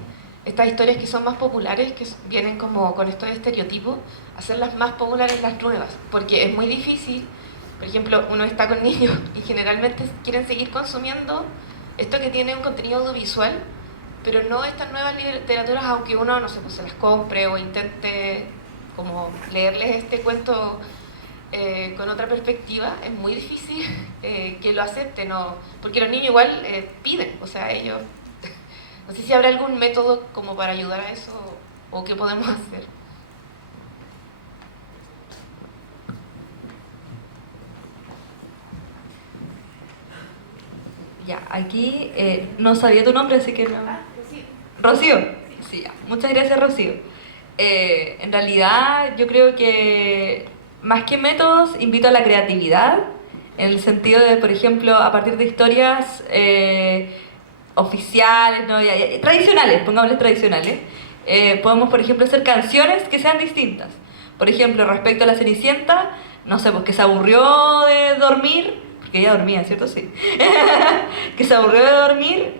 estas historias que son más populares, que vienen como con estos estereotipos, hacerlas más populares las nuevas? Porque es muy difícil, por ejemplo, uno está con niños y generalmente quieren seguir consumiendo esto que tiene un contenido audiovisual, pero no estas nuevas literaturas, aunque uno, no sé, pues se las compre o intente como leerles este cuento con otra perspectiva, es muy difícil que lo acepten, porque los niños igual piden, o sea, ellos... No sé si habrá algún método como para ayudar a eso o qué podemos hacer. Ya, aquí no sabía tu nombre, así que no... Rocío. Sí, ya. Muchas gracias, Rocío. En realidad, yo creo que más que métodos, invito a la creatividad, en el sentido de, por ejemplo, a partir de historias oficiales, ¿no? Tradicionales, pongámosles tradicionales, podemos, por ejemplo, hacer canciones que sean distintas. Por ejemplo, respecto a la Cenicienta, no sé, pues que se aburrió de dormir, porque ella dormía, ¿cierto? Sí. Que se aburrió de dormir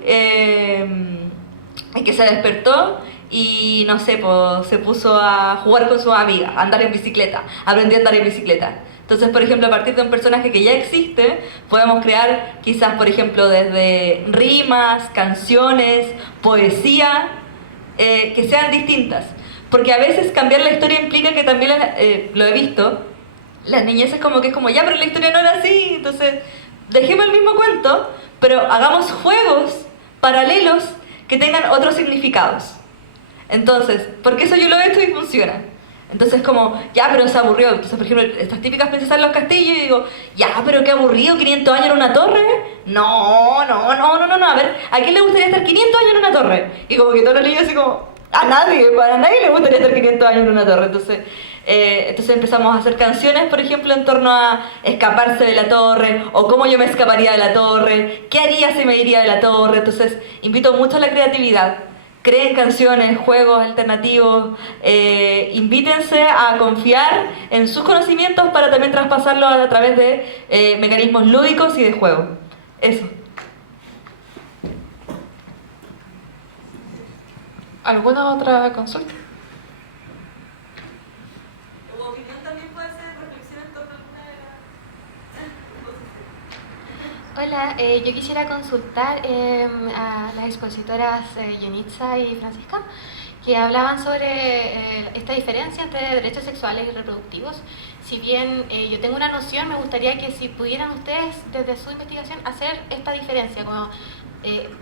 y que se despertó y, no sé, pues se puso a jugar con sus amigas, a andar en bicicleta, aprendió a andar en bicicleta. Entonces, por ejemplo, a partir de un personaje que ya existe, podemos crear quizás, por ejemplo, desde rimas, canciones, poesía, que sean distintas. Porque a veces cambiar la historia implica que también, lo he visto, las niñeces como que es como, ya, pero la historia no era así, entonces dejemos el mismo cuento, pero hagamos juegos paralelos que tengan otros significados. Entonces, porque eso yo lo he hecho y funciona. Entonces como, ya, pero se aburrió. Entonces, por ejemplo, estas típicas princesas en los castillos, y digo, ya, pero qué aburrido, 500 años en una torre. No, a ver, ¿a quién le gustaría estar 500 años en una torre? Y como que todos los niños así como, a nadie le gustaría estar 500 años en una torre. Entonces empezamos a hacer canciones, por ejemplo, en torno a escaparse de la torre, o cómo yo me escaparía de la torre, qué haría si me iría de la torre. Entonces, invito mucho a la creatividad. Creen canciones, juegos alternativos, invítense a confiar en sus conocimientos para también traspasarlos a través de mecanismos lúdicos y de juego. Eso. ¿Alguna otra consulta? ¿Tu opinión también puede ser reflexión en torno a alguna de las... Hola, yo quisiera consultar a las expositoras Yonitza y Francisca, que hablaban sobre esta diferencia entre derechos sexuales y reproductivos. Si bien yo tengo una noción, me gustaría que si pudieran ustedes, desde su investigación, hacer esta diferencia, como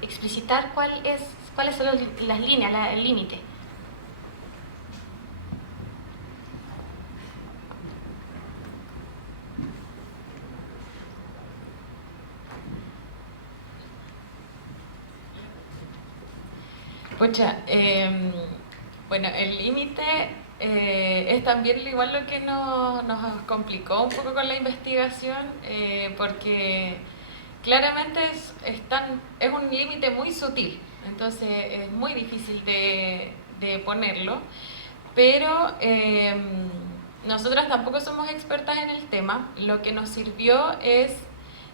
explicitar cuáles son las líneas, el límite. Pucha, bueno, el límite es también igual lo que nos complicó un poco con la investigación, porque claramente es un límite muy sutil, entonces es muy difícil de ponerlo, pero nosotras tampoco somos expertas en el tema. Lo que nos sirvió es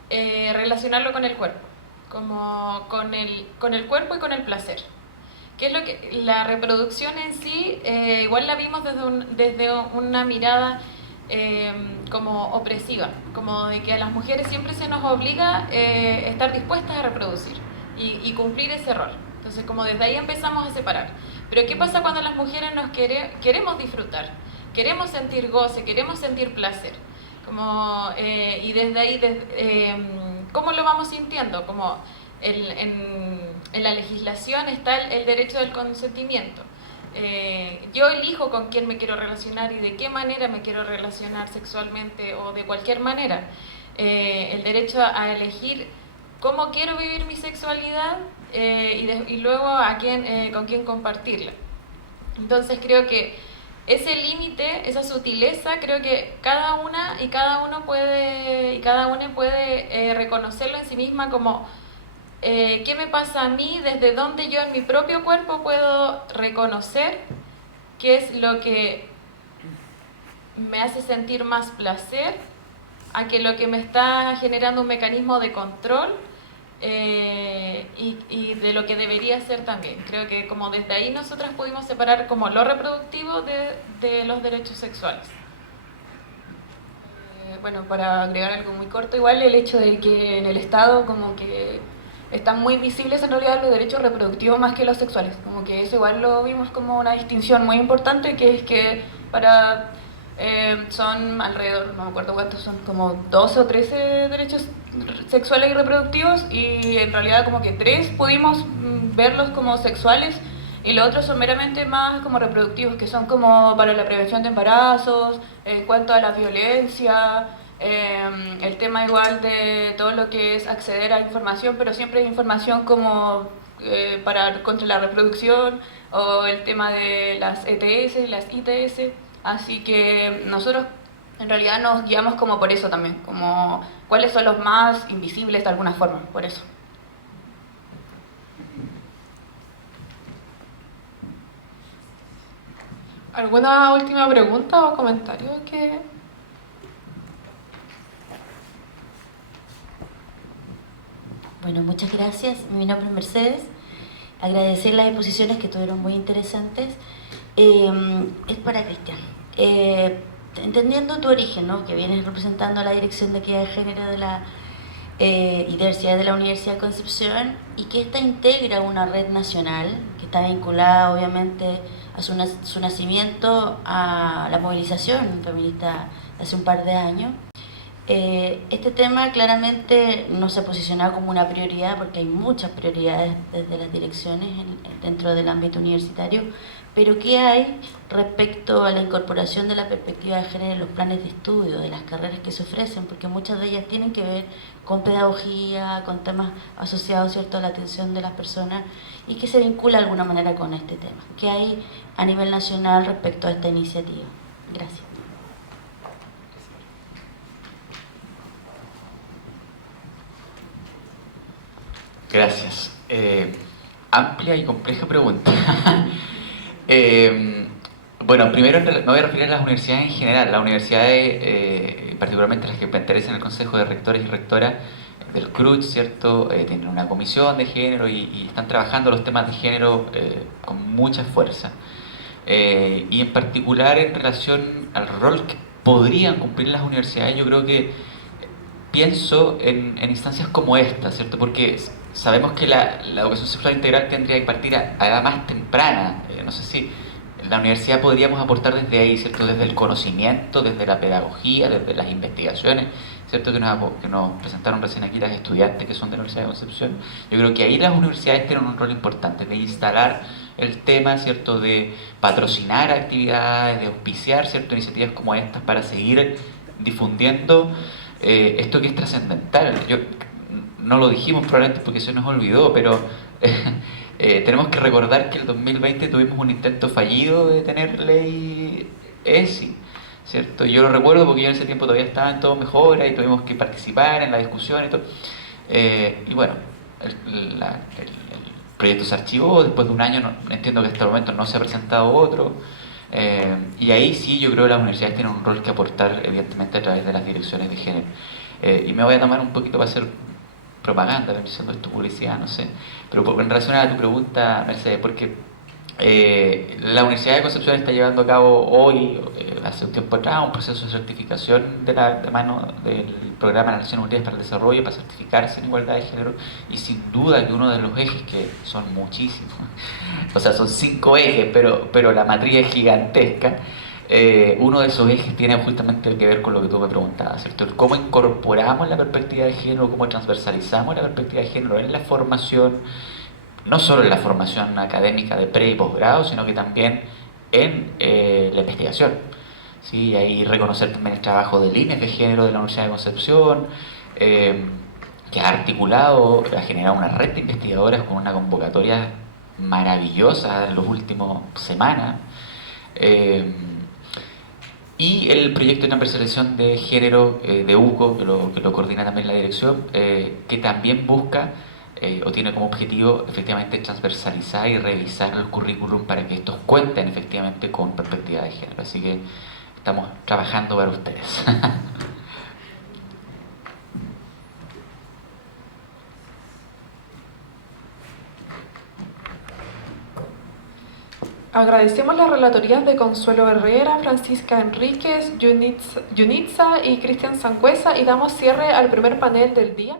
relacionarlo con el cuerpo, como con el cuerpo y con el placer. ¿Qué es lo que la reproducción en sí? Igual la vimos desde una mirada como opresiva, como de que a las mujeres siempre se nos obliga estar dispuestas a reproducir y cumplir ese rol. Entonces, como desde ahí empezamos a separar. Pero ¿qué pasa cuando las mujeres queremos disfrutar? Queremos sentir goce, queremos sentir placer. Y desde ahí, ¿cómo lo vamos sintiendo? Como en la legislación está el derecho del consentimiento. Yo elijo con quién me quiero relacionar y de qué manera me quiero relacionar sexualmente o de cualquier manera. El derecho a elegir cómo quiero vivir mi sexualidad y luego con quién compartirla. Entonces creo que ese límite, esa sutileza, creo que cada uno puede reconocerlo en sí misma como ¿qué me pasa a mí? Desde dónde yo en mi propio cuerpo puedo reconocer qué es lo que me hace sentir más placer a que lo que me está generando un mecanismo de control y de lo que debería ser también. Creo que como desde ahí nosotras pudimos separar como lo reproductivo de los derechos sexuales. Bueno, para agregar algo muy corto, igual el hecho de que en el Estado como que están muy visibles en realidad los derechos reproductivos más que los sexuales. Como que eso igual lo vimos como una distinción muy importante, que es que para son alrededor, no me acuerdo cuántos son, como 12 o 13 derechos sexuales y reproductivos, y en realidad como que 3 pudimos verlos como sexuales y los otros son meramente más como reproductivos, que son como para la prevención de embarazos, en cuanto a la violencia, el tema igual de todo lo que es acceder a información, pero siempre es información como contra la reproducción, o el tema de las ETS y las ITS. Así que nosotros en realidad nos guiamos como por eso también, como cuáles son los más invisibles de alguna forma, por eso. ¿Alguna última pregunta o comentario que...? Bueno, muchas gracias. Mi nombre es Mercedes. Agradecer las exposiciones que tuvieron muy interesantes. Es para Cristian. Entendiendo tu origen, ¿no?, que vienes representando a la Dirección de Equidad de Género de la y Diversidad de la Universidad de Concepción, y que esta integra una red nacional que está vinculada obviamente a su nacimiento a la movilización feminista hace un par de años. Este tema claramente no se ha posicionado como una prioridad, porque hay muchas prioridades desde las direcciones dentro del ámbito universitario, pero ¿qué hay respecto a la incorporación de la perspectiva de género en los planes de estudio, de las carreras que se ofrecen? Porque muchas de ellas tienen que ver con pedagogía, con temas asociados, ¿cierto?, a la atención de las personas, y que se vincula de alguna manera con este tema. ¿Qué hay a nivel nacional respecto a esta iniciativa? Gracias. Gracias. Amplia y compleja pregunta. Bueno, primero me voy a referir a las universidades en general. Las universidades, particularmente las que pertenecen al Consejo de Rectores y Rectoras del CRUCH, ¿cierto? Tienen una comisión de género y están trabajando los temas de género con mucha fuerza. Y en particular en relación al rol que podrían cumplir las universidades, yo creo que pienso en instancias como esta, ¿cierto? Porque sabemos que la educación sexual integral tendría que partir a edad más temprana. No sé si en la universidad podríamos aportar desde ahí, ¿cierto? Desde el conocimiento, desde la pedagogía, desde las investigaciones, ¿cierto? Que nos presentaron recién aquí las estudiantes que son de la Universidad de Concepción. Yo creo que ahí las universidades tienen un rol importante de instalar el tema, ¿cierto? De patrocinar actividades, de auspiciar, ¿cierto?, iniciativas como estas para seguir difundiendo esto que es trascendental. No lo dijimos probablemente porque se nos olvidó, pero tenemos que recordar que en el 2020 tuvimos un intento fallido de tener ley ESI, ¿cierto? Yo lo recuerdo porque yo en ese tiempo todavía estaba en Todo Mejora y tuvimos que participar en la discusión y todo. Y bueno, el proyecto se archivó, después de un año entiendo que hasta el momento no se ha presentado otro. Y ahí sí yo creo que las universidades tienen un rol que aportar, evidentemente, a través de las direcciones de género. Y me voy a tomar un poquito para hacer propaganda, diciendo esto publicidad, no sé. Pero en relación a tu pregunta, Mercedes, porque la Universidad de Concepción está llevando a cabo hoy, hace un tiempo atrás, un proceso de certificación de mano del Programa de las Naciones Unidas para el Desarrollo, para certificarse en igualdad de género, y sin duda que uno de los ejes, que son muchísimos, o sea, son 5 ejes, pero la matriz es gigantesca. Uno de esos ejes tiene justamente que ver con lo que tú me preguntabas, ¿cierto? El cómo incorporamos la perspectiva de género, cómo transversalizamos la perspectiva de género en la formación, no solo en la formación académica de pre y posgrado, sino que también en la investigación, ¿sí? Y ahí reconocer también el trabajo de líneas de género de la Universidad de Concepción, que ha articulado, ha generado una red de investigadoras con una convocatoria maravillosa en las últimas semanas. Y el proyecto de transversalización de género de UCO, que lo coordina también la dirección, que también busca o tiene como objetivo efectivamente transversalizar y revisar el currículum para que estos cuenten efectivamente con perspectiva de género. Así que estamos trabajando para ustedes. Agradecemos las relatorías de Consuelo Herrera, Francisca Enríquez, Yunitza y Cristian Sangüesa y damos cierre al primer panel del día.